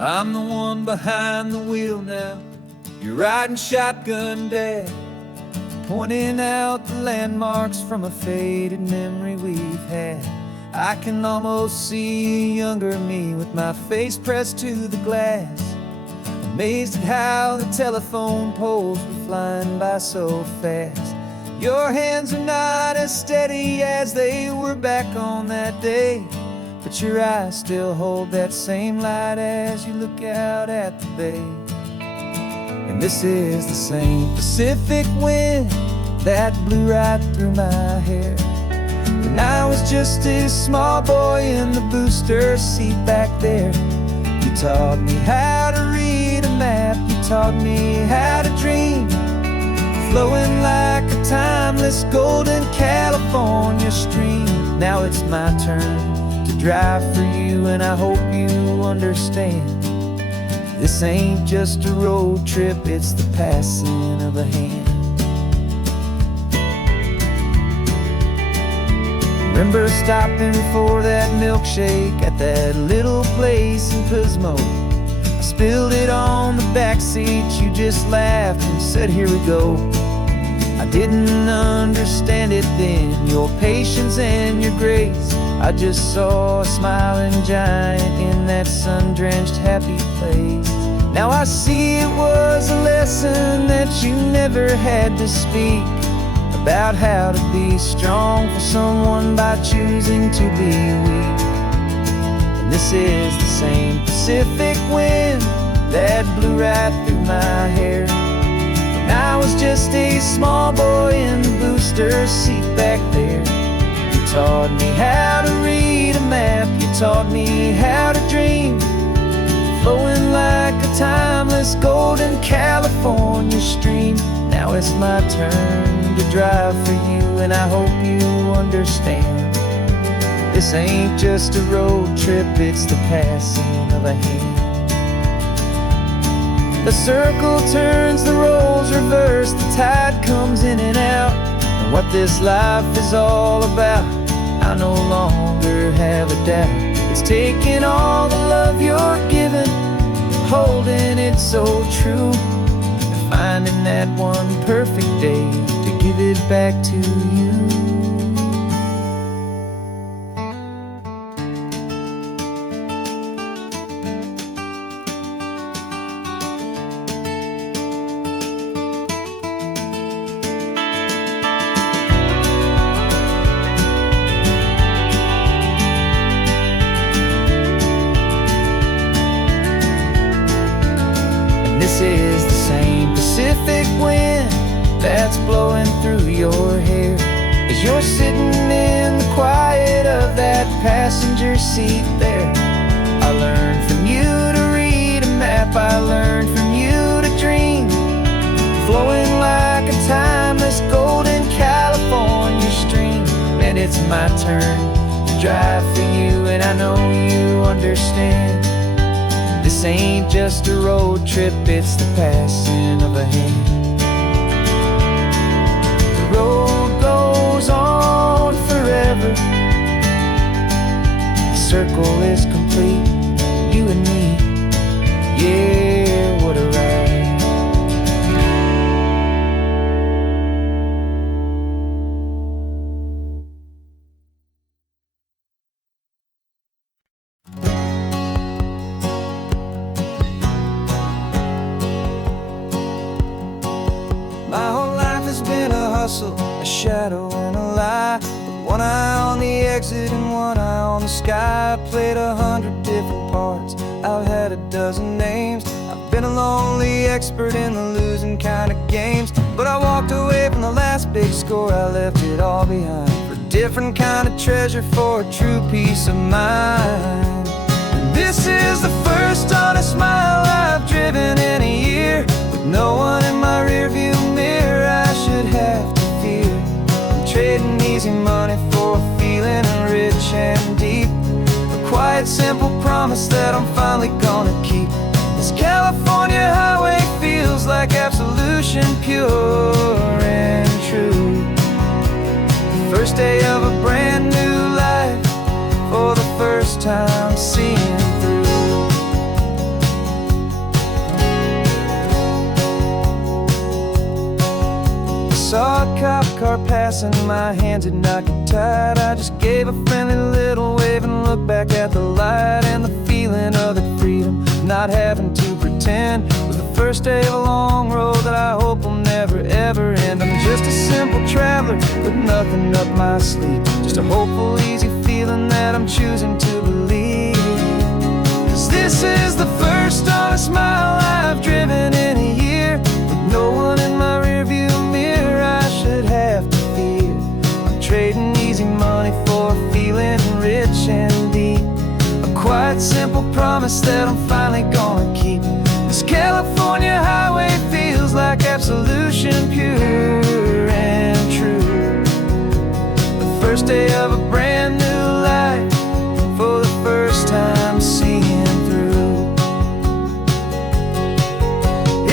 I'm the one behind the wheel now. You're riding shotgun, Dad, pointing out the landmarks from a faded memory we've had. I can almost see a younger me with my face pressed to the glass, amazed at how the telephone poles were flying by so fast. Your hands are not as steady as they were back on that day, but your eyes still hold that same light as you look out at the bay. And this is the same Pacific wind that blew right through my hair when I was just a small boy in the booster seat back there. You taught me how to read a map, you taught me how to dream, flowing like a timeless golden California stream. Now it's my turn to drive for you, and I hope you understand. This ain't just a road trip, it's the passing of a hand. Remember stopping for that milkshake at that little place in Pismo? I spilled it on the back seat, you just laughed and said, "Here we go." I didn't understand it then, your patience and your grace. I just saw a smiling giant in that sun-drenched happy place. Now I see it was a lesson that you never had to speak, about how to be strong for someone by choosing to be weak. And this is the same Pacific wind that blew right through my hair when I was just a small boy in the booster seat back there. You taught me how to read a map, you taught me how to dream, flowing like a timeless golden California stream. Now it's my turn to drive for you, and I hope you understand. This ain't just a road trip, it's the passing of a hand. The circle turns, the roles reverse, the tide comes in and out. And what this life is all about, I no longer have a doubt. It's taking all the love you're giving, holding it so true, and finding that one perfect day to give it back to you. This is the same Pacific wind that's blowing through your hair as you're sitting in the quiet of that passenger seat there. I learned from you to read a map, I learned from you to dream, flowing like a timeless golden California stream. And it's my turn to drive for you, and I know you understand. This ain't just a road trip, it's the passing of a hand. The road goes on forever, the circle is complete, you and me, yeah, what a ride. My whole life has been a hustle, a shadow and a lie, with one eye on the exit and one eye on the sky. I played 100 different parts, I've had a dozen names. I've been a lonely expert in the losing kind of games, but I walked away from the last big score, I left it all behind for a different kind of treasure, for a true peace of mind. And this is the first honest mile I've driven in a year, with no one in my rearview mirror I should have to fear. I'm trading easy money for a feeling rich and deep, a quiet simple promise that I'm finally gonna keep. This California highway feels like absolution, pure and true. First day of a brand new life, for the first time seeing through. gas and my hands had not get tired. I just gave a friendly little wave and looked back at the light. And the feeling of that freedom, not having to pretend, was the first day of a long road that I hope will never ever end. I'm just a simple traveler with nothing up my sleeve, just a hopeful, easy feeling that I'm choosing to believe. 'Cause this is the first honest mile I've driven in a year, with no one in my rearview mirror I should have to fear. I'm trading easy money for a feeling rich and deep, a quiet, simple promise that I'm finally gonna keep. This California highway feels like absolution, pure and true. The first day of a brand new life, for the first time seeing through.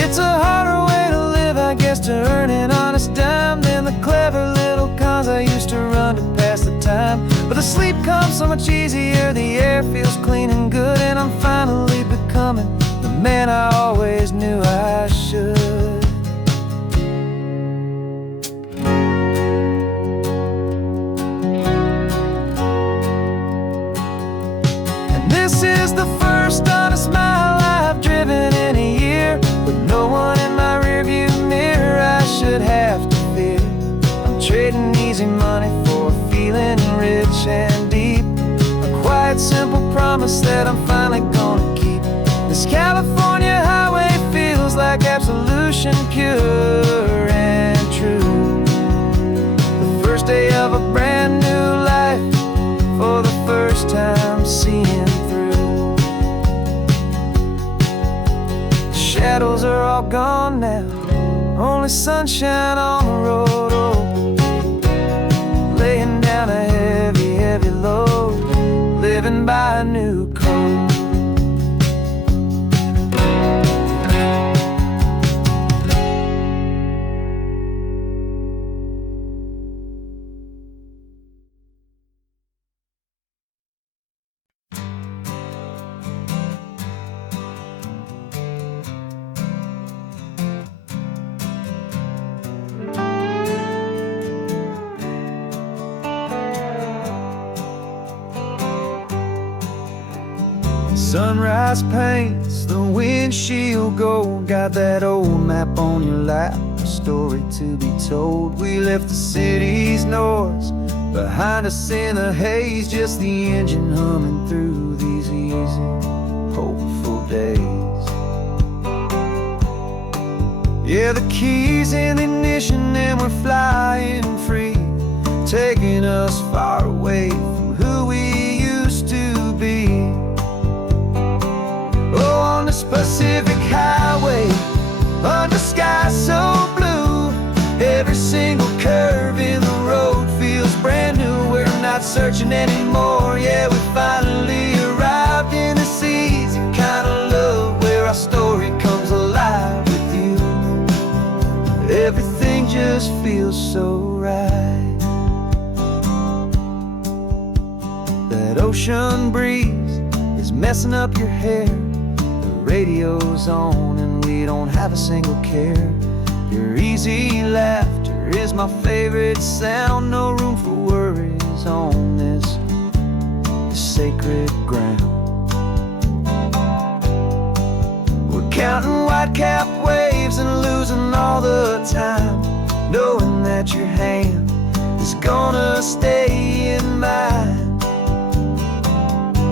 It's a harder way to live, I guess, to earn an honest dime than the clever little cons I used to run to pass the time. But the sleep comes so much easier, the air feels clean and good, and I'm finally becoming the man I always knew I should. And this is the first honest mile I've driven in a year, with no one in my rearview mirror I should have to fear. I'm trading easy money for a feeling rich and deep, a quiet, simple promise that I'm finally gonna keep. This California highway feels like absolution, pure and true. The first day of a brand new life, for the first time seeing through. The shadows are all gone now, only sunshine on the road. Oh, laying down a heavy, heavy load, living by a new code. Sunrise paints the windshield gold, got that old map on your lap, a story to be told. We left the city's noise behind us in the haze, just the engine humming through these easy, hopeful days. Yeah, the keys in the ignition and we're flying free, taking us far away from who we used to be. Oh, on this Pacific highway, under sky so blue, every single curve in the road feels brand new. We're not searching anymore, yeah, we finally arrived in this easy kind of love, where our story comes alive with you. Everything just feels so right. That ocean breeze is messing up your hair, radio's on and we don't have a single care. Your easy laughter is my favorite sound, no room for worries on this sacred ground. We're counting white-capped waves and losing all the time, knowing that your hand is gonna stay in mine.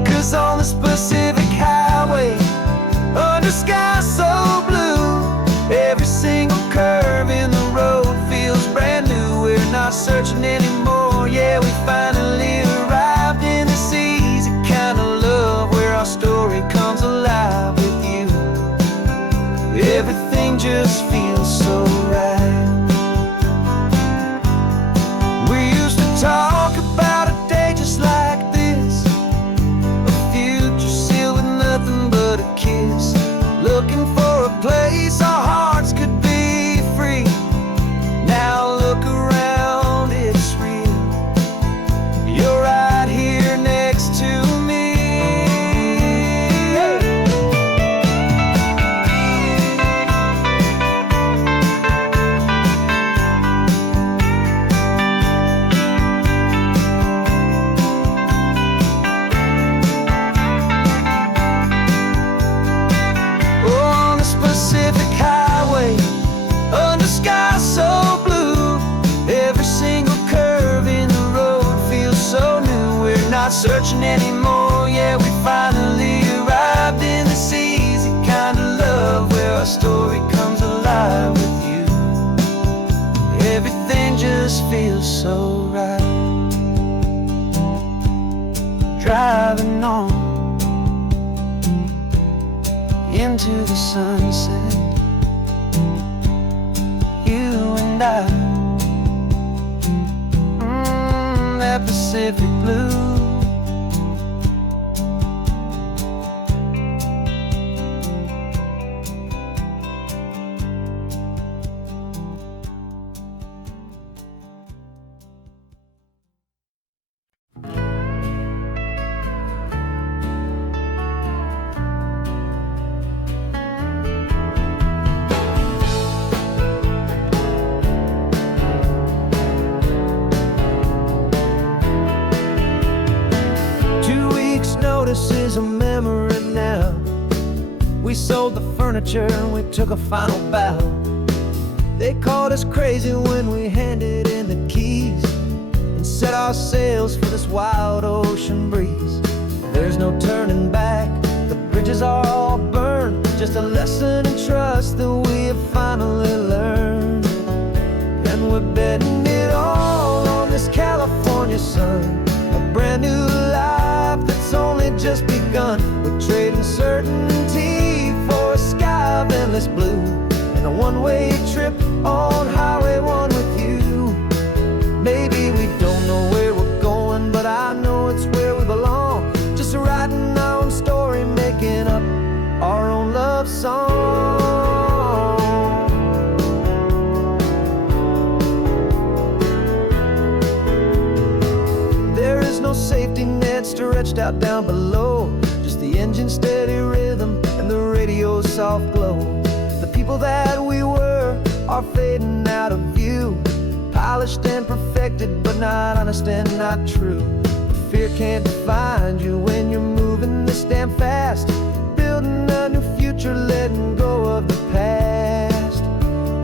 'Cause on this Pacific highway, under sky so blue, every single curve in the road feels brand new. We're not searching anymore, yeah, we finally arrived in this easy kind of love, where our story comes alive with you. Everything just feels so right. We used to talk about not searching anymore. Yeah, we finally arrived in this easy kind of love where our story comes alive with you. Everything just feels so right. Driving on into the sunset, you and I, that Pacific blue. Notice is a memory now. We sold the furniture and we took a final bow. They called us crazy when we handed in the keys and set our sails for this wild ocean breeze. There's no turning back, the bridges are all burned. Just a lesson in trust that we have finally learned. And we're betting it all on this California sun, a brand new life that's only just begun. We're trading certainty for a sky of endless blue and a one-way trip on Highway 1 with you. Maybe we don't know where we're going, but I know it's where we belong. Just writing our own story, making up our own love song. There is no safety net stretched out down below, just the engine's steady rhythm and the radio's soft glow. The people that we were are fading out of view, polished and perfected, but not honest and not true. Fear can't define you when you're moving this damn fast, building a new future, letting go of the past.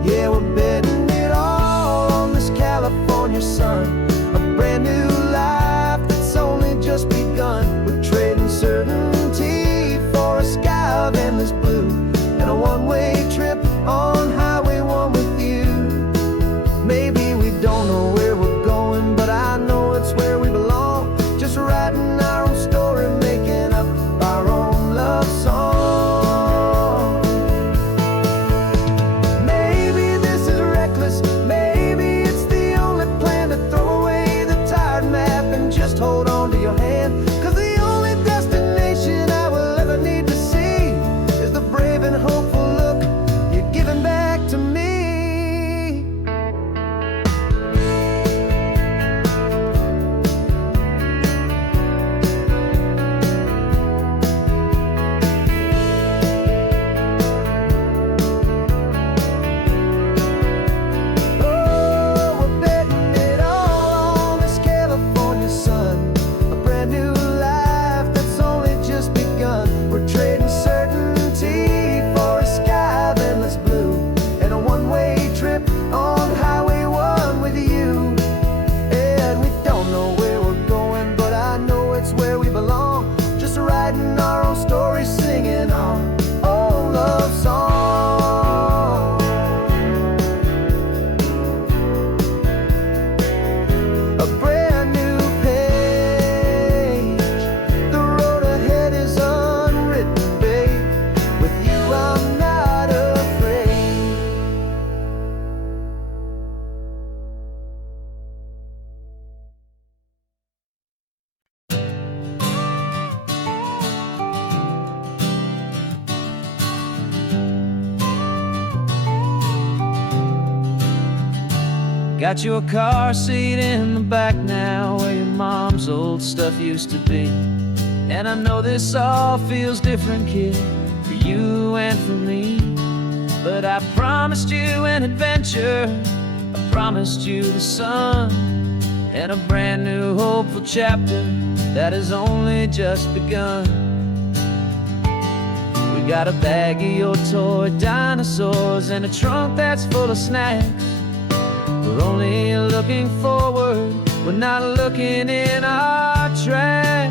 Yeah, we're betting it all on this California sun, a brand new life that's only just begun. We're trading certainty for a sky of endless blue and a one-way trip on Highway 1 with you. Maybe we don't know where we're going, but I know it's where we belong. Just writing our own story, making up our own love song. Maybe this is reckless, maybe it's the only plan to throw away the tired map and just hold on to your hand. 'Cause the only destination I will ever need to see is the brave and hopeful look you're giving back to me. Oh, we're betting it all on this California sun, a brand new life that's only just begun. We're trading certainty for a sky of endless blue and a one-way trip on Highway 1 with you. And we don't know where we're going, but I know it's where we belong. Just writing our own story, singing our own love song. A brand new page, the road ahead is unwritten, babe. With you I'm not afraid. Got your car seat in the back now, where your mom's old stuff used to be. And I know this all feels different, kid, for you and for me. But I promised you an adventure, I promised you the sun, and a brand new hopeful chapter that has only just begun. We got a bag of your toy dinosaurs and a trunk that's full of snacks. We're only looking forward, we're not looking in our tracks.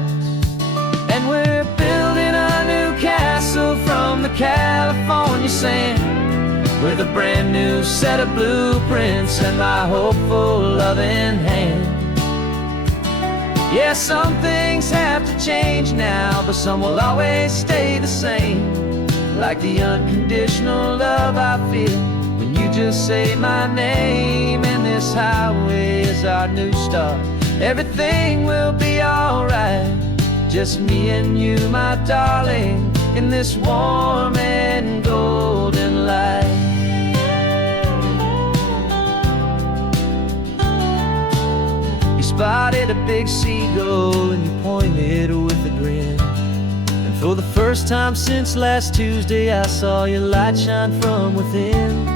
California sand, with a brand new set of blueprints and my hopeful loving hand. Yeah, some things have to change now, but some will always stay the same. Like the unconditional love I feel when you just say my name. And this highway is our new start. Everything will be alright. Just me and you, my darling, in this warm and golden light. You spotted a big seagull and you pointed with a grin. And for the first time since last Tuesday, I saw your light shine from within.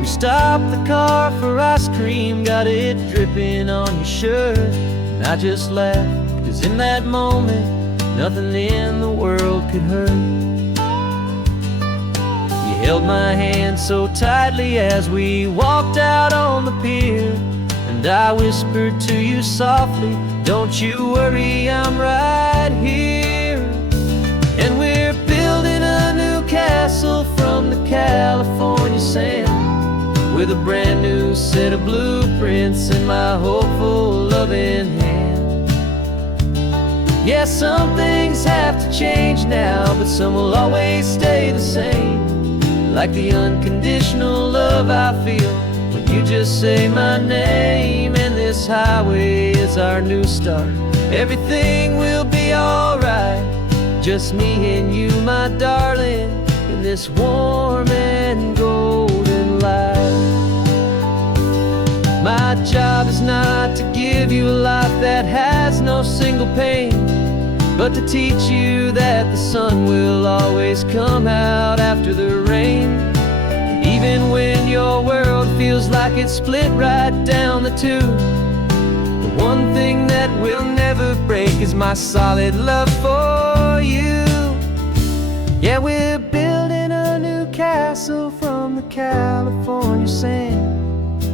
We stopped the car for ice cream, got it dripping on your shirt. And I just laughed, 'cause in that moment, nothing in the world could hurt. You held my hand so tightly as we walked out on the pier. And I whispered to you softly, don't you worry, I'm right here. And we're building a new castle from the California sand, with a brand new set of blueprints in my hopeful loving hand. Yeah, some things have to change now, but some will always stay the same. Like the unconditional love I feel when you just say my name. And this highway is our new start. Everything will be alright. Just me and you, my darling, in this warm and golden light. My job is not to give you a life that has no single pain, but to teach you that the sun will always come out after the rain. Even when your world feels like it's split right down the two, the one thing that will never break is my solid love for you. Yeah, we're building a new castle from the California sand,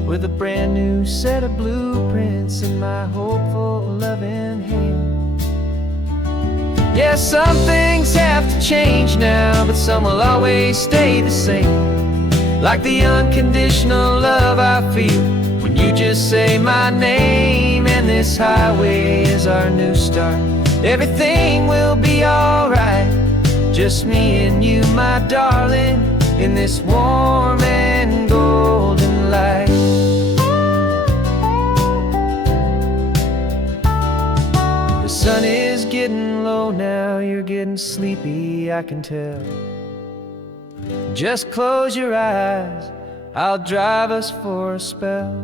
with a brand new set of blueprints in my hopeful loving hand. Yeah, some things have to change now, but some will always stay the same. Like the unconditional love I feel when you just say my name. And this highway is our new start. Everything will be alright. Just me and you, my darling, in this warm and golden light. The sun is getting low now, you're getting sleepy, I can tell. Just close your eyes, I'll drive us for a spell.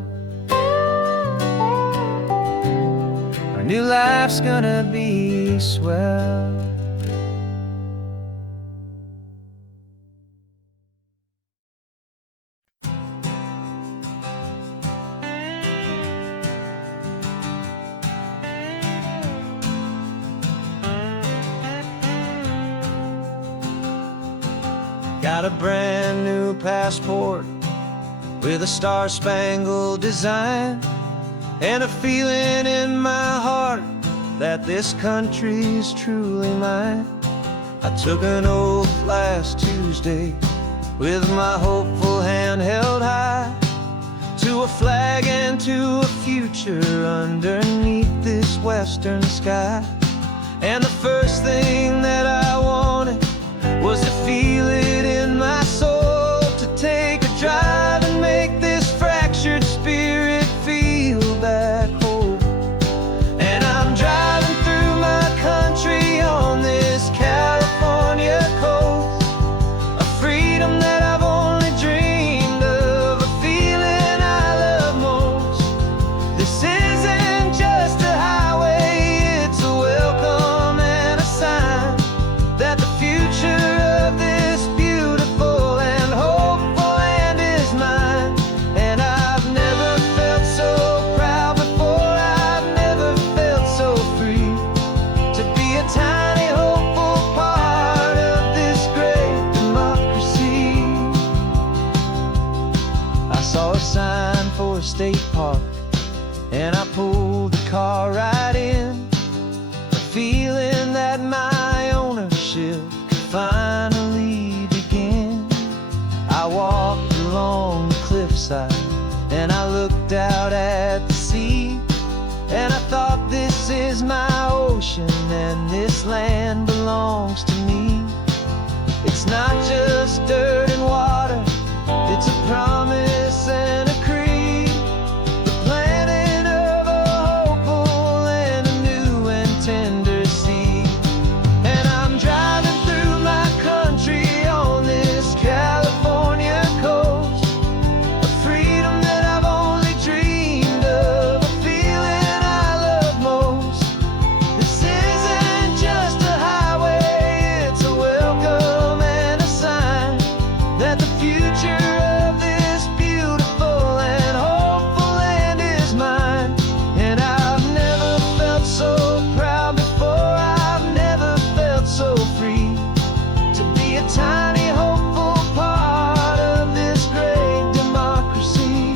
Our new life's gonna be swell. Got a brand new passport with a star-spangled design, and a feeling in my heart that this country's truly mine. I took an oath last Tuesday with my hopeful hand held high, to a flag and to a future underneath this western sky. And the first thing that I wanted was to feel it in my soul, to take a drive and make this fractured spirit feel back home. And I'm driving through my country on this California coast, a freedom that I've only dreamed of, a feeling I love most. This isn't just a highway, it's a welcome and a sign that the future of this beautiful and hopeful land is mine. And I've never felt so proud before, I've never felt so free, to be a tiny hopeful part of this great democracy. I saw a sign for a state park, and I pulled the car right in, a feeling that my ownership could finally begin. hillside, and I looked out at the sea, and I thought, this is my ocean, and this land belongs to me. It's not just dirt and water, it's a promise and a creed, the planting of a hopeful and a new and tender seed. And I'm driving through my country on this California coast, a freedom that I've only dreamed of, a feeling I love most. This isn't just a highway, it's a welcome and a sign that the future of this beautiful and hopeful land is mine. And I've never felt so proud before, I've never felt so free to be a tiny hopeful part of this great democracy.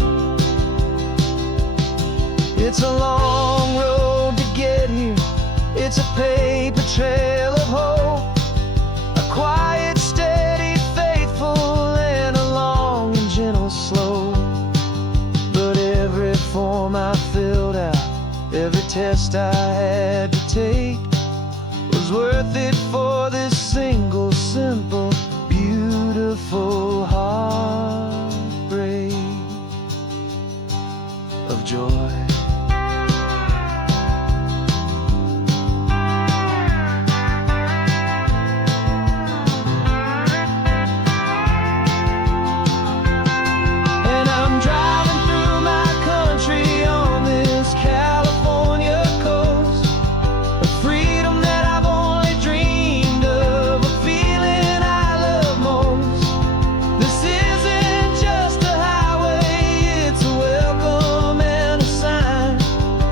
It's a long road to get here, it's a paper trail of hope, a quiet, steady, faithful, and a long and gentle slope. But every form I filled out, every test I had to take, was worth it for this single, simple, beautiful heartbreak of joy. And I'm driving through my country on this California coast, a freedom that I've only dreamed of, a feeling I love most. This isn't just a highway, it's a welcome and a sign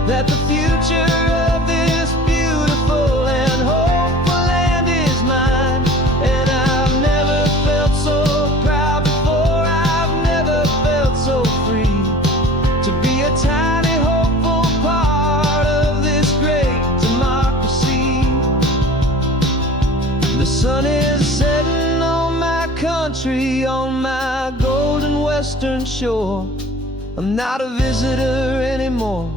that the future of this beautiful and hopeful land is mine. And I've never felt so proud before, I've never felt so free to be a tiny hopeful part of this great democracy. The sun is setting on my country, on my golden western shore. I'm not a visitor anymore,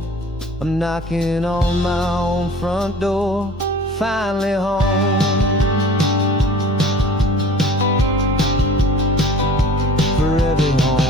I'm knocking on my own front door, finally home. Forever home.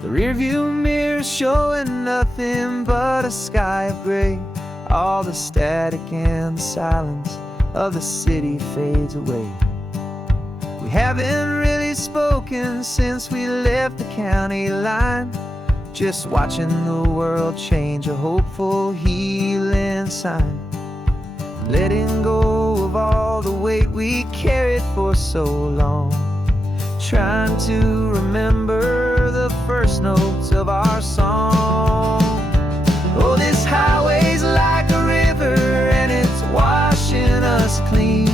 The rearview mirror showing nothing but a sky of gray. All the static and the silence of the city fades away. We haven't really spoken since we left the county line, just watching the world change, a hopeful healing sign. Letting go of all the weight we carried for so long, trying to remember the first notes of our song. Oh, this highway's like a river and it's washing us clean,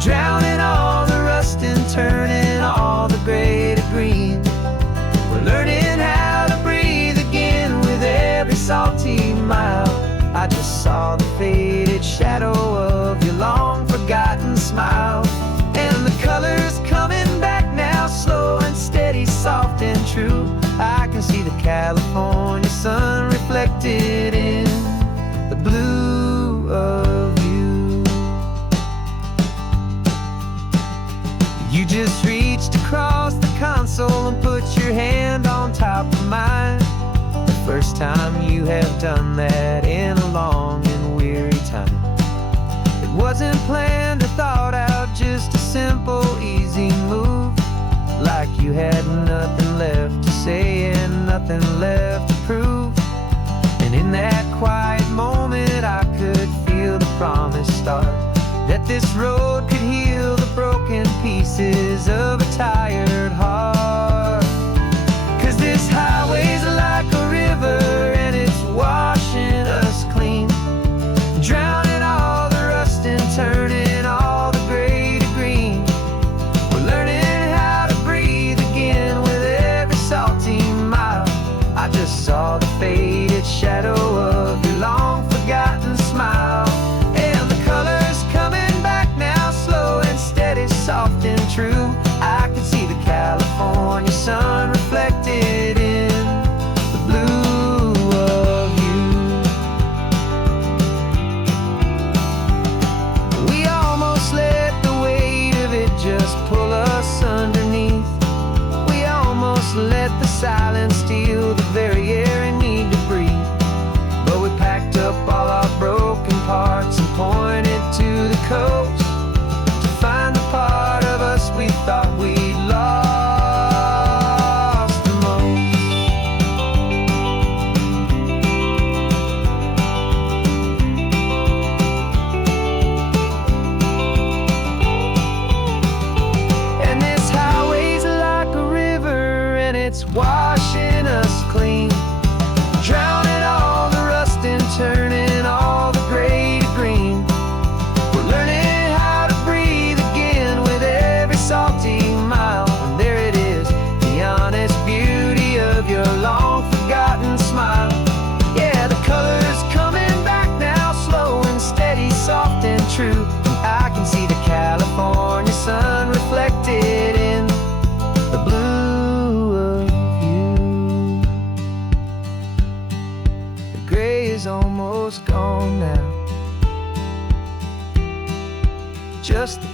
drowning all the rust and turning all the gray to green. We're learning how to breathe again with every salty mile. I just saw the faded shadow of your long forgotten smile, and the colors coming back now, slow and steady, soft and true. I can see the California sun reflected in the blue of you. You just reached across the console and put your hand on top of mine. The first time you have done that in a long and weary time. It wasn't planned or thought out, just a simple, easy move. Like you had nothing left to say and nothing left to prove. And in that quiet moment I could feel the promise start, that this road could heal the broken pieces of a tired heart. 'Cause this highway's like a river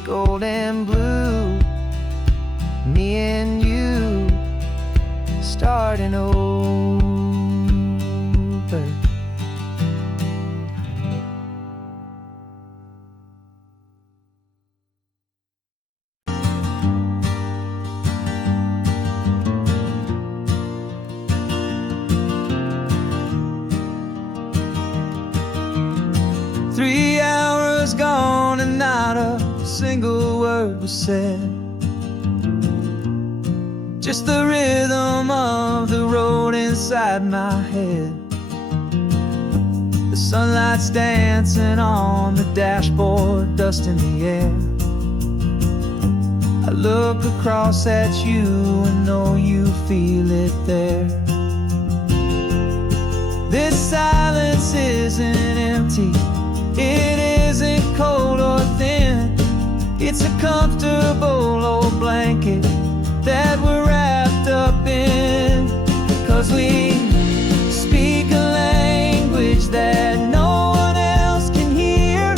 gold and blue, me and you starting over. 3 hours gone and not a single word was said. Just the rhythm of the road inside my head. The sunlight's dancing on the dashboard, dust in the air. I look across at you and know you feel it there. This silence isn't empty, it isn't cold or thin. It's a comfortable old blanket that we're wrapped up in. 'Cause we speak a language that no one else can hear.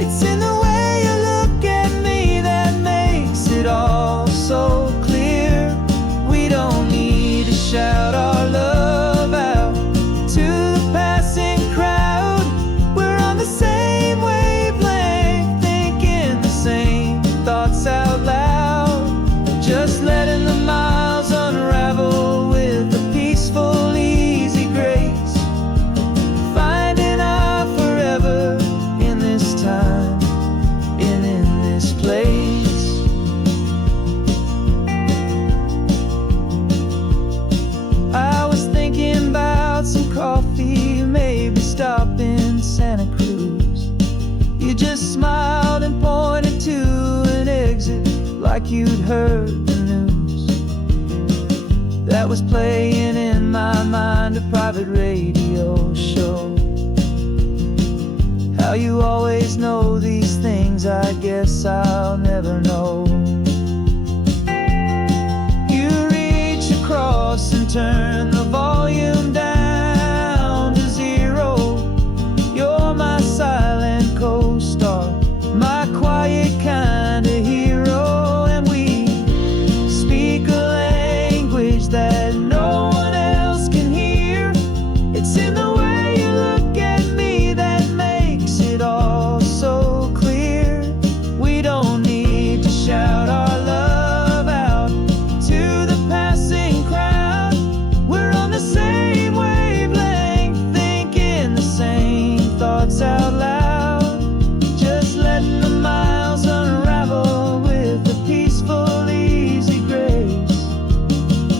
It's in the way you look at me that makes it all so clear. We don't need to shout our love out to the passing crowd. We're on the same wavelength, thinking the same thoughts out loud. Just letting the miles unravel with a peaceful, easy grace. Finding our forever in this time and in this place. I was thinking about some coffee, maybe stop in Santa Cruz. You just smiled and pointed to an exit like you'd heard the news. That was playing in my mind, a private radio show. How you always know these things, I guess I'll never know. You reach across and turn the volume down to 0. You're my silent co-star, my quiet kind of hero. And we speak a language that no one else can hear. It's in the way you look at me that makes it all so clear. We don't need to shout our love out to the passing crowd. We're on the same wavelength, thinking the same thoughts out loud. Just letting the miles unravel with a peaceful, easy grace.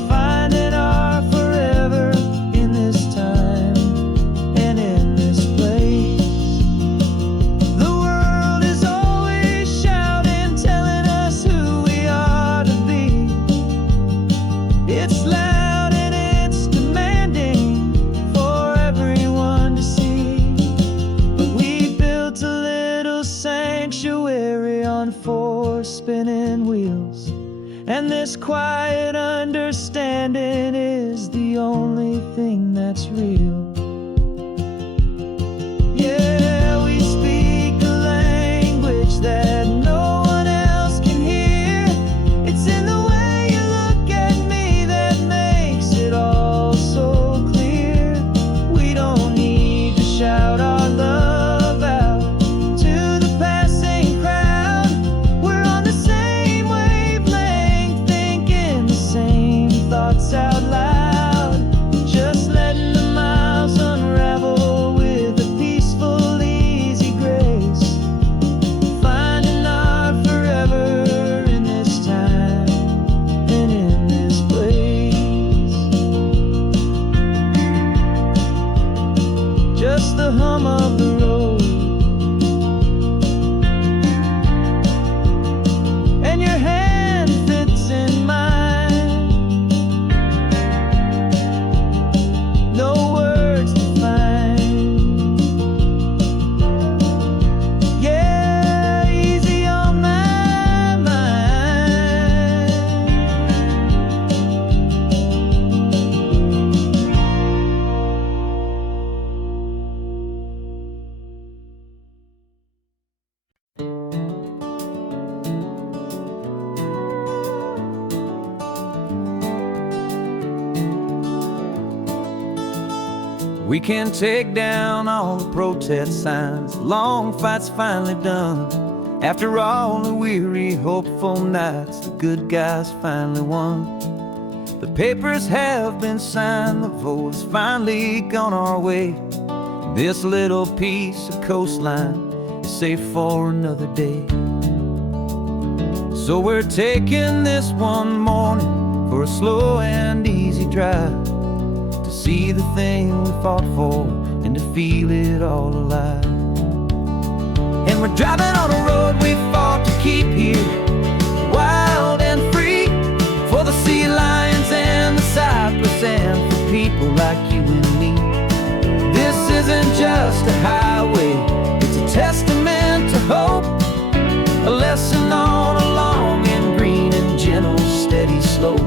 Finding our forever in this time and in this place. The world is always shouting, telling us who we are to be. It's loud and it's demanding for everyone to see. But we built a little sanctuary on 4 spinning wheels, and this quiet understanding is the only thing that's real. Yeah, we speak a language that no one else can hear. It's in the way you look at me that makes it all so clear. We don't need to shout our love out to the passing crowd. We're on the same wavelength, thinking the same thoughts out loud. Just letting the miles We can take down all the protest signs. Long fight's finally done. After all the weary, hopeful nights, the good guys finally won. The papers have been signed, the vote's finally gone our way. This little piece of coastline is safe for another day. So we're taking this one morning for a slow and easy drive, to see the thing we fought for and to feel it all alive. And we're driving on a road we fought to keep here, wild and free, for the sea lions and the cypress and for people like you and me. This isn't just a highway, it's a testament to hope, a lesson on a long and green and gentle steady slope.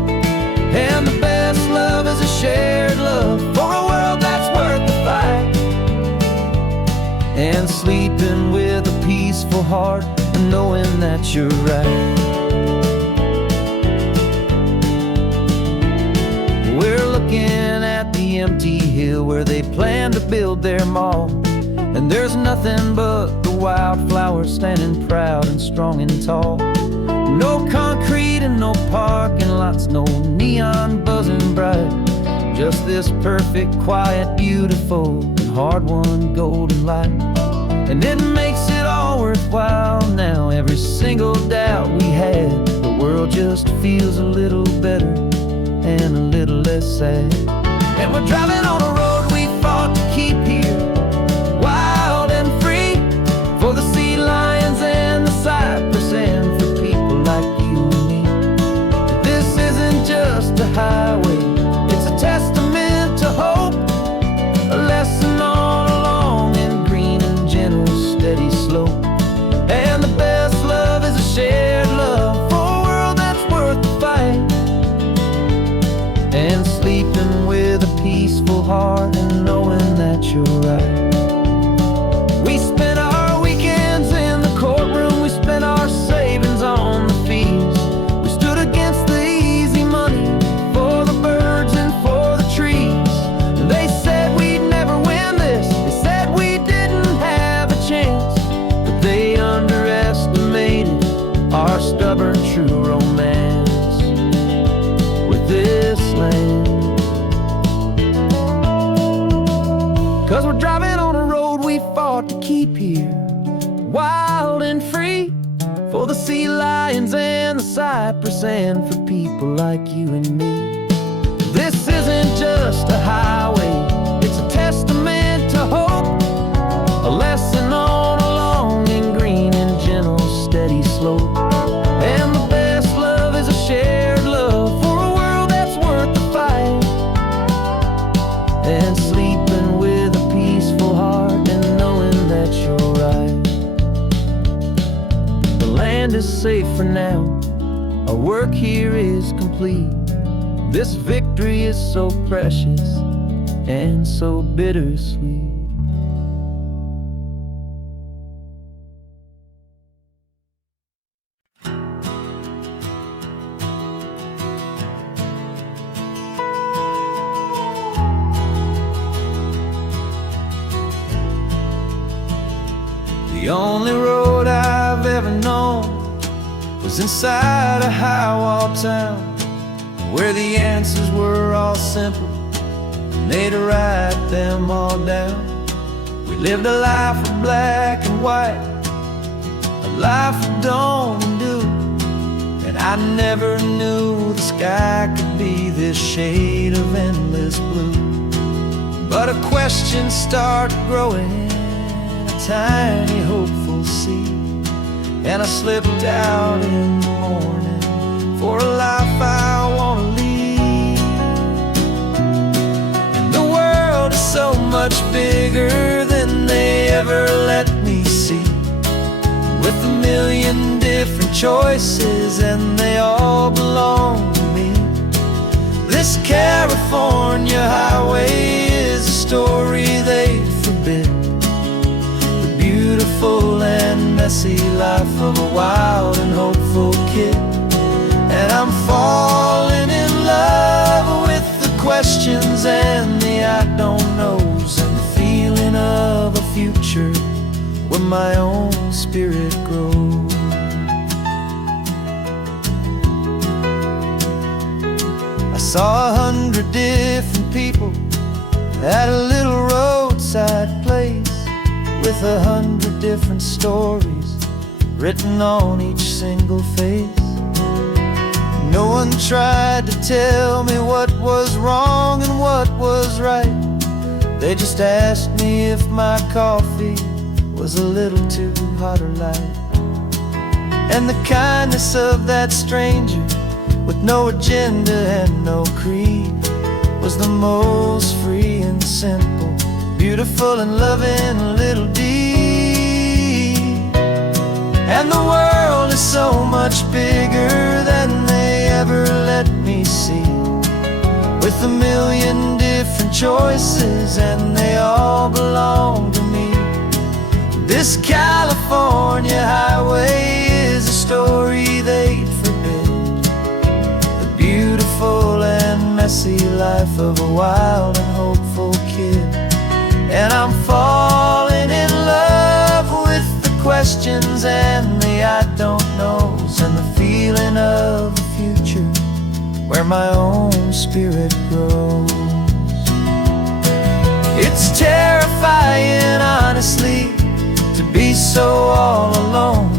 And the best love is a shared love for a world that's worth the fight, and sleeping with a peaceful heart and knowing that you're right. We're looking at the empty hill where they plan to build their mall, and there's nothing but the wildflowers standing proud and strong and tall. No concrete and no parking lots, no neon buzzing bright, just this perfect, quiet, beautiful, and hard-won golden light. And it makes it all worthwhile now. Every single doubt we had, the world just feels a little better and a little less sad. And we're driving on a road we fought to keep here, wild and free, for the sea lions and the cypress and for people like you and me. This isn't just a highway, it's a testament to hope, a lesson on a long and green and gentle steady slope. And the best love is a shared love for a world that's worth the fight, and sleeping with a peaceful heart and knowing that you're right. We spent our weekends in the courtroom, we spent our savings on the fees. We stood against the easy money for the birds and for the trees. And they said we'd never win this, they said we didn't have a chance, but they underestimated our stubborn true romance with this land. 'Cause we're driving on a road we fought to keep here, wild and free, for the sea lions and the cypress and for people like you and me. This isn't just a highway, it's a testament to hope, a lesson on a long and green and gentle steady slope. And the best love is a shared love for a world that's worth the fight, and sleeping with a peaceful heart and knowing that you're right. The land is safe for now, our work here is complete. This victory is so precious and so bittersweet. The only road I've ever known was inside a high-wall town, where the answers were all simple and they'd write them all down. We lived a life of black and white, a life of dawn and dew, and I never knew the sky could be this shade of endless blue. But a question started growing, a tiny hopeful seed, and I slipped out in the morning for a life I want to lead. And the world is so much bigger than they ever let me see, with a million different choices and they all belong to me. This California highway is a story they forbid, the beautiful and messy life of a wild and hopeful kid. And I'm falling in love with the questions and the I don't knows, my own spirit grows. I saw 100 different people at a little roadside place, with 100 different stories written on each single face. No one tried to tell me what was wrong and what was right. They just asked me if my coffee was a little too hot or light. And the kindness of that stranger, with no agenda and no creed, was the most free and simple, beautiful and loving little deed. And the world is so much bigger than they ever let me see, with a million different choices and they all belong to me. This California highway is a story they'd forbid, the beautiful and messy life of a wild and hopeful kid. And I'm falling in love with the questions and the I don't knows, and the feeling of a future where my own spirit grows. It's terrifying, honestly, to be so all alone,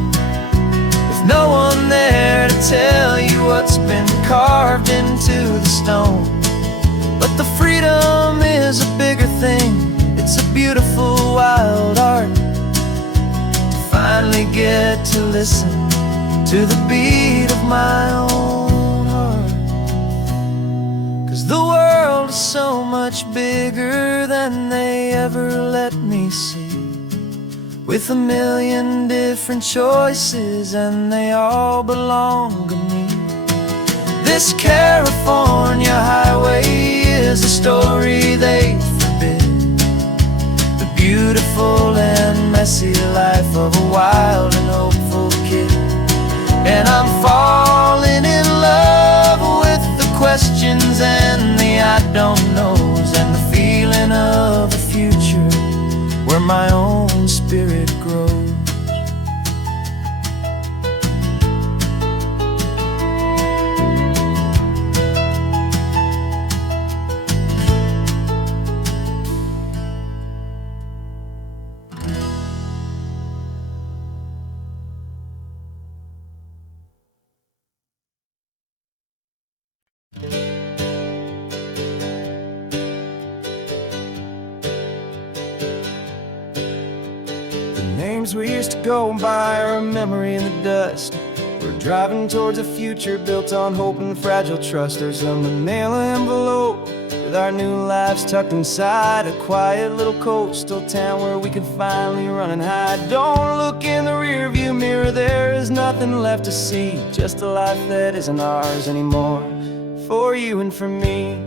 with no one there to tell you what's been carved into the stone. But the freedom is a bigger thing. It's a beautiful wild art to finally get to listen to the beat of my own heart. 'Cause the world is so much bigger than they ever let me see, with a million different choices and they all belong to me. This California highway is a story they forbid, the beautiful and messy life of a wild and hopeful kid. And I'm falling in love with the questions and the I don't knows, and the feeling of a future where my own spirit grows. Names we used to go by are a memory in the dust. We're driving towards a future built on hope and fragile trust. There's a manila envelope with our new lives tucked inside, a quiet little coastal town where we can finally run and hide. Don't look in the rearview mirror, there is nothing left to see, just a life that isn't ours anymore, for you and for me.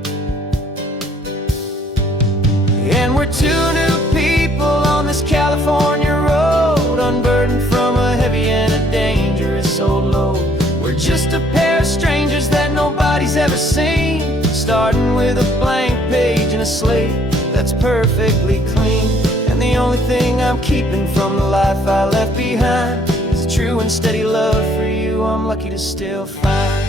And we're two new people on this California road, unburdened from a heavy and a dangerous old load. We're just a pair of strangers that nobody's ever seen, starting with a blank page and a slate that's perfectly clean. And the only thing I'm keeping from the life I left behind is a true and steady love for you I'm lucky to still find.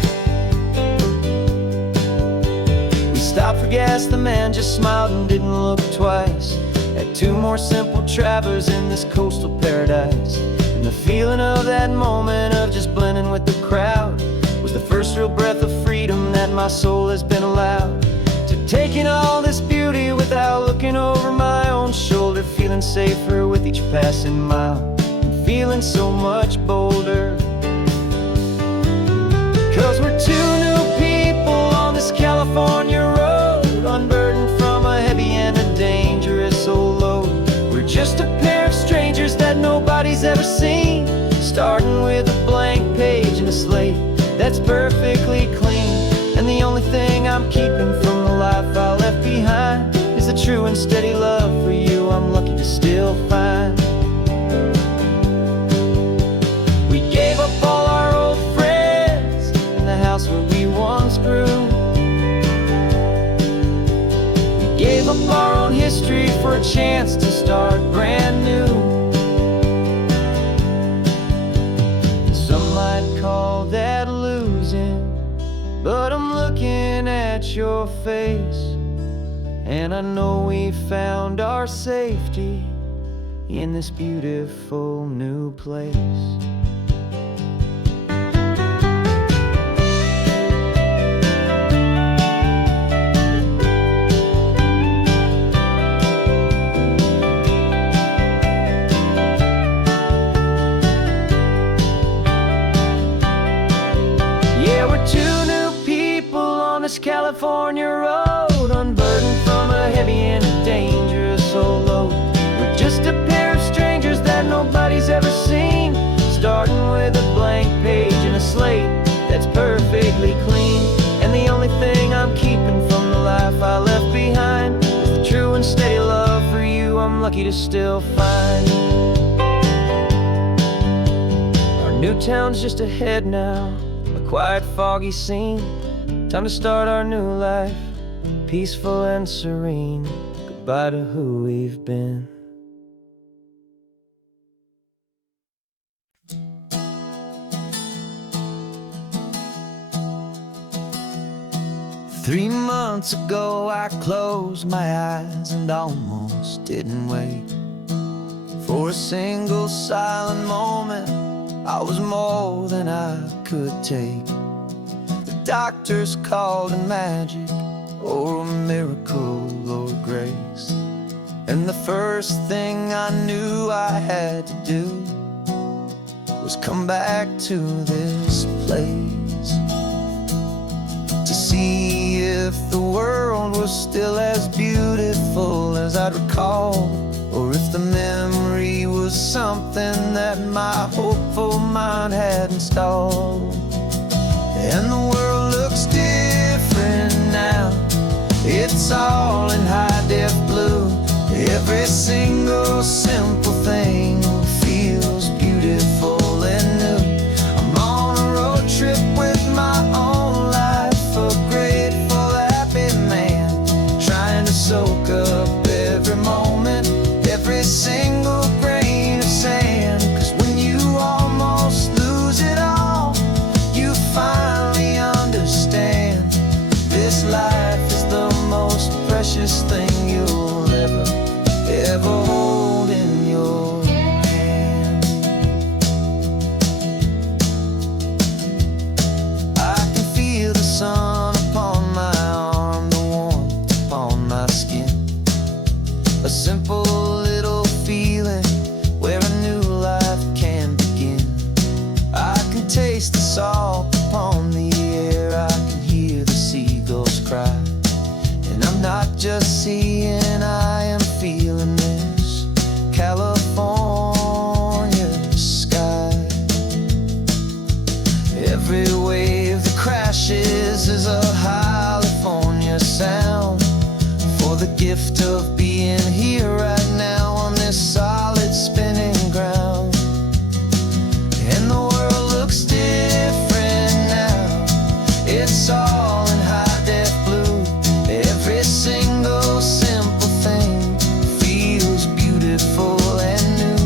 Stopped for gas, the man just smiled and didn't look twice. Had two more simple travelers in this coastal paradise. And the feeling of that moment of just blending with the crowd was the first real breath of freedom that my soul has been allowed to take in all this beauty without looking over my own shoulder, feeling safer with each passing mile and feeling so much bolder. 'Cause we're two new people on this California road, unburdened from a heavy and a dangerous old load. We're just a pair of strangers that nobody's ever seen, starting with a blank page and a slate that's perfectly clean. And the only thing I'm keeping from the life I left behind is a true and steady love for you I'm lucky to still find. We gave up all our old friends in the house where we once grew. Gave up our own history for a chance to start brand new. But I'm looking at your face, and I know we found our safety in this beautiful new place. Yeah, we're two new people on this California road, unburdened from a heavy and a dangerous old load. We're just a pair of strangers that nobody's ever seen, starting with a blank page and a slate that's perfectly clean. And the only thing I'm keeping from the life I left behind is the true and steady love for you I'm lucky to still find. Our new town's just ahead now, a quiet, foggy scene. Time to start our new life, peaceful and serene. Goodbye to who we've been. Three months ago I closed my eyes and almost didn't wake. For a single silent moment, I was more than I could take. The doctors called it magic, or a miracle, or grace. And the first thing I knew I had to do was come back to this place, to see if the world was still as beautiful as I'd recall, or if the memory was something that my hopeful mind had installed. And the world looks different now, it's all in high-def blue. Every single simple thing feels beautiful and new. I'm on a road trip with my own life, a grateful, happy man, trying to soak up every moment, every single grain of sand. 'Cause when you almost lose it all, you finally understand this life is the most precious thing you'll ever hold in your hand. I can feel the sun upon my arm, the warmth upon my skin, a simple little feeling where a new life can begin. I can taste the salt upon the air, I can hear the seagulls cry. And I'm not just seeing, I am feeling this California sky. Every wave that crashes is a California sound, for the gift of being here right now on this solid spinning ground. And the world looks different now, it's all in high-def blue. Every single simple thing feels beautiful and new.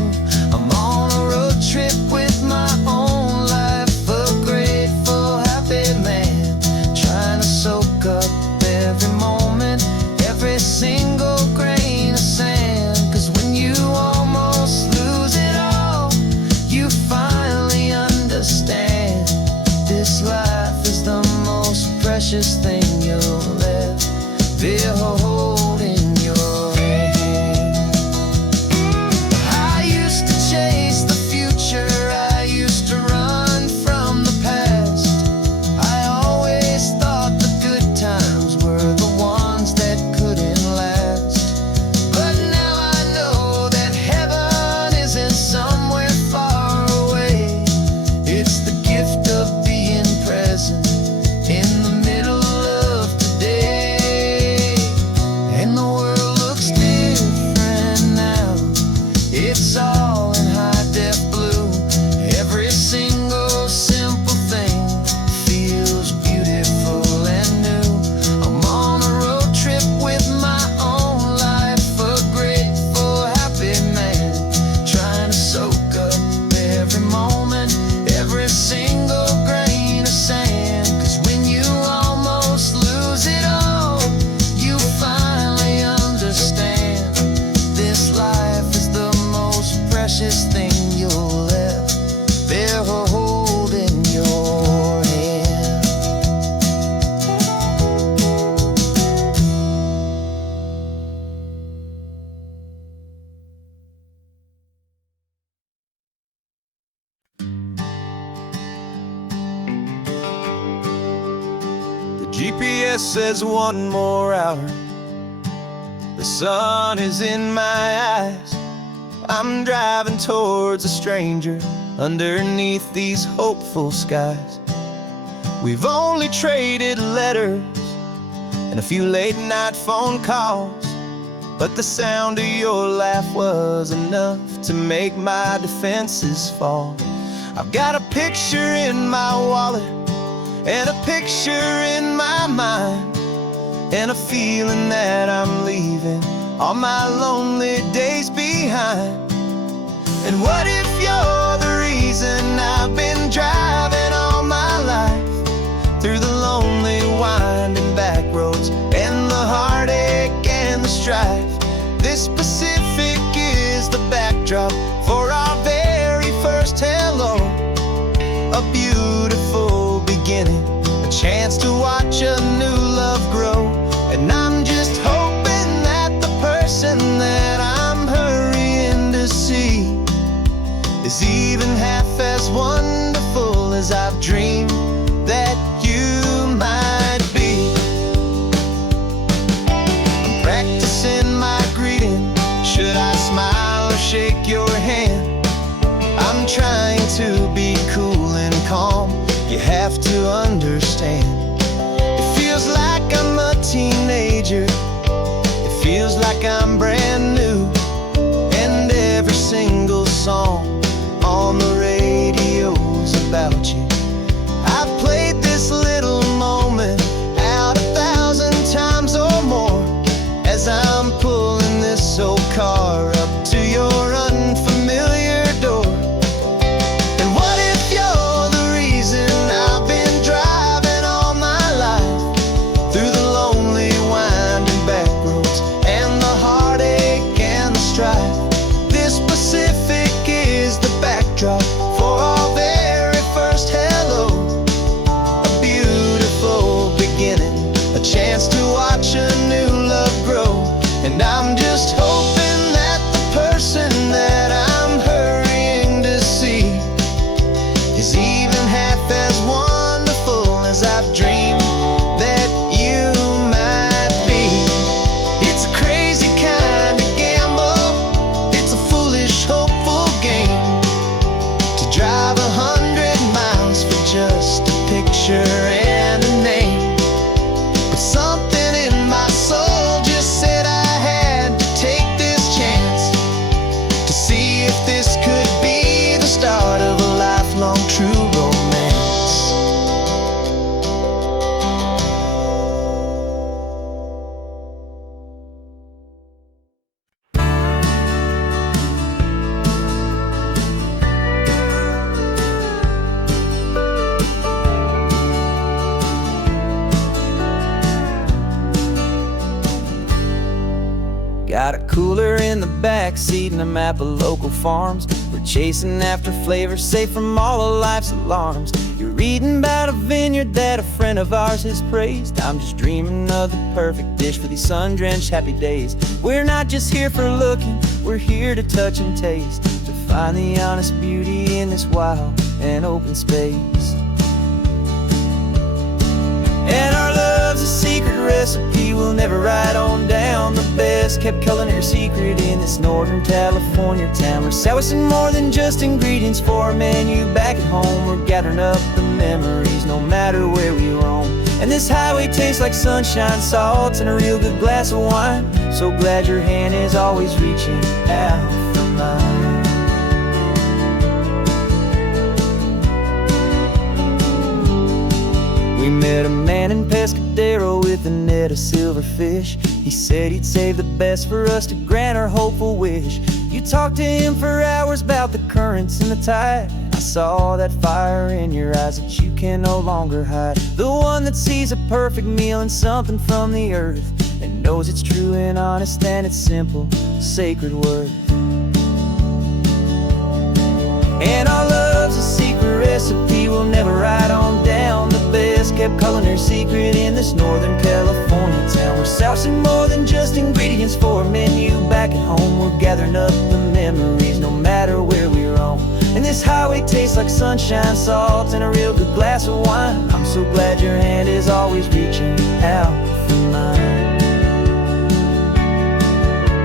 I'm on a road trip with my own life, a grateful, happy man, trying to soak up every moment, every single grain of sand. 'Cause when you almost lose it all, you finally understand this life is the most precious thing you'll ever hold in your hand. I used to chase the future, I used to run from the past. I always thought the good times were the ones that couldn't last. But now I know that heaven isn't somewhere far away. It's the gift of being present in the middle of today. GPS says 1 more hour. The sun is in my eyes. I'm driving towards a stranger underneath these hopeful skies. We've only traded letters and a few late night phone calls, but the sound of your laugh was enough to make my defenses fall. I've got a picture in my wallet and a picture in my mind, and a feeling that I'm leaving all my lonely days behind. And what if you're the reason I've been driving all my life, through the lonely winding back roads and the heartache and the strife? This Pacific is the backdrop for our very first hello. A beautiful beginning, a chance to watch a new love grow. And I'm just hoping that the person that I'm hurrying to see is even half as wonderful as I've dreamed that you might be. I'm practicing my greeting. Should I smile or shake your hand? I'm trying to be cool and calm. You have to understand, it feels like I'm a teenager. It feels like I'm brand new. And every single song on the radio's about you. I've played this little moment out 1,000 times or more, as I'm pulling this old car up to your unfamiliar door. And what if you're the reason I've been driving all my life, through the lonely winding back roads and the heartache and the strife? This Pacific is the backdrop for our very first hello. A beautiful beginning, a chance to watch a new love grow. And I'm just hoping that the person that I'm hurrying to see is even half as wonderful as I've dreamed that you might be. It's a crazy kind of gamble. It's a foolish, hopeful game to drive 100 miles for just a picture and a name. But something in my soul just said I had to take this chance, to see if this could be the start of a lifelong true romance. Got a cooler in the back seat and a map of local farms. We're chasing after flavors safe from all of life's alarms. You're reading about a vineyard that a friend of ours has praised. I'm just dreaming of the perfect dish for these sun-drenched happy days. We're not just here for looking, we're here to touch and taste, to find the honest beauty in this wild and open space. And our love's a secret recipe we'll never write on down. The best kept culinary secret in this Northern California town. We're sourcing more than just ingredients for a menu back at home. We're gathering up the memories no matter where we roam. And this highway tastes like sunshine, salt, and a real good glass of wine. So glad your hand is always reaching out for mine. We met a man in Pescadero with a net of silverfish. He said he'd save the best for us to grant our hopeful wish. You talked to him for hours about the currents and the tide. I saw that fire in your eyes that you can no longer hide. The one that sees a perfect meal in something from the earth, and knows it's true and honest and it's simple, sacred worth. And our love's a secret recipe we'll never write on down. The best kept culinary secret in this Northern California town. We're sourcing more than just ingredients for a menu back at home. We're gathering up the memories no matter where we roam. And this highway tastes like sunshine, salt, and a real good glass of wine. I'm so glad your hand is always reaching out from mine.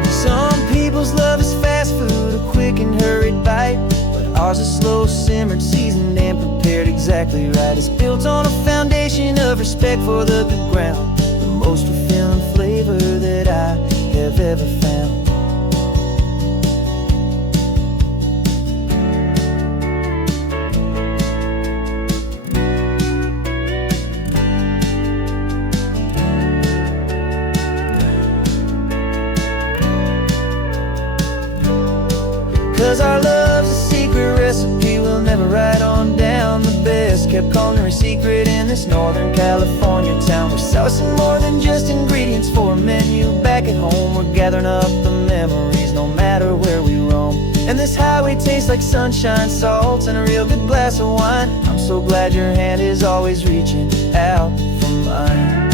Some people's love is fast food, a quick and hurried bite, but ours is slow simmered, seasoned and prepared exactly right. It's built on a foundation of respect for the good ground, the most fulfilling flavor that I have ever found. Cause our love's a secret recipe we'll never write on down. The best kept culinary secret in this Northern California town. We're sourcing more than just ingredients for a menu. Back at home we're gathering up the memories, no matter where we roam. And this highway tastes like sunshine, salt, and a real good glass of wine. I'm so glad your hand is always reaching out for mine.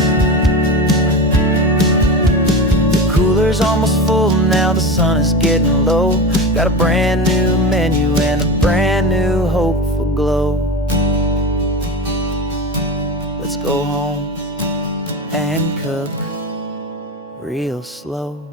The cooler's almost full now, the sun is getting low. Got a brand new menu and a brand new hopeful glow. Let's go home and cook real slow.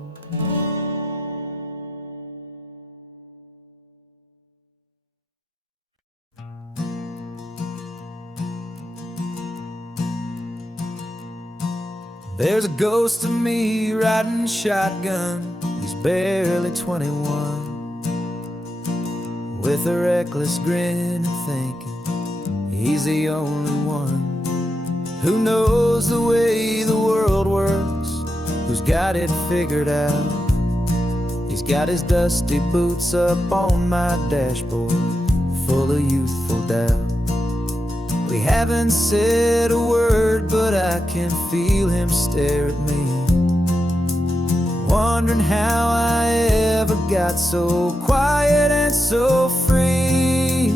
There's a ghost of me riding shotgun. He's barely 21, with a reckless grin and thinking he's the only one who knows the way the world works, who's got it figured out. He's got his dusty boots up on my dashboard, full of youthful doubt. We haven't said a word, but I can feel him stare at me, wondering how I ever got so quiet and so free.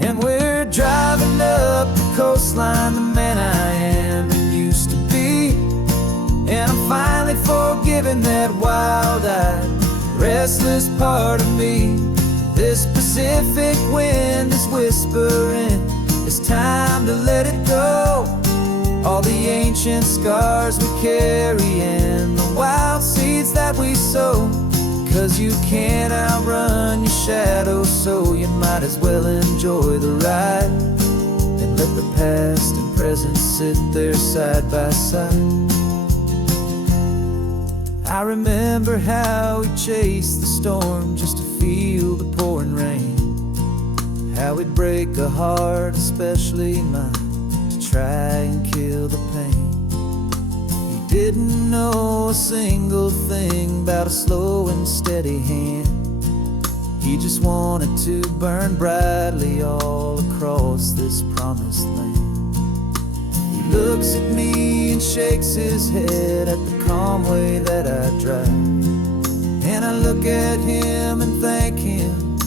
And we're driving up the coastline, the man I am and used to be. And I'm finally forgiving that wild-eyed, restless part of me. This Pacific wind is whispering, it's time to let it go. All the ancient scars we carry and the wild seeds that we sow. Cause you can't outrun your shadow, so you might as well enjoy the ride and let the past and present sit there side by side. I remember how we chased the storm just to feel the pouring rain, how we'd break a heart, especially mine, to try and kill the pain. He didn't know a single thing about a slow and steady hand. He just wanted to burn brightly all across this promised land. He looks at me and shakes his head at the calm way that I drive, and I look at him and thank him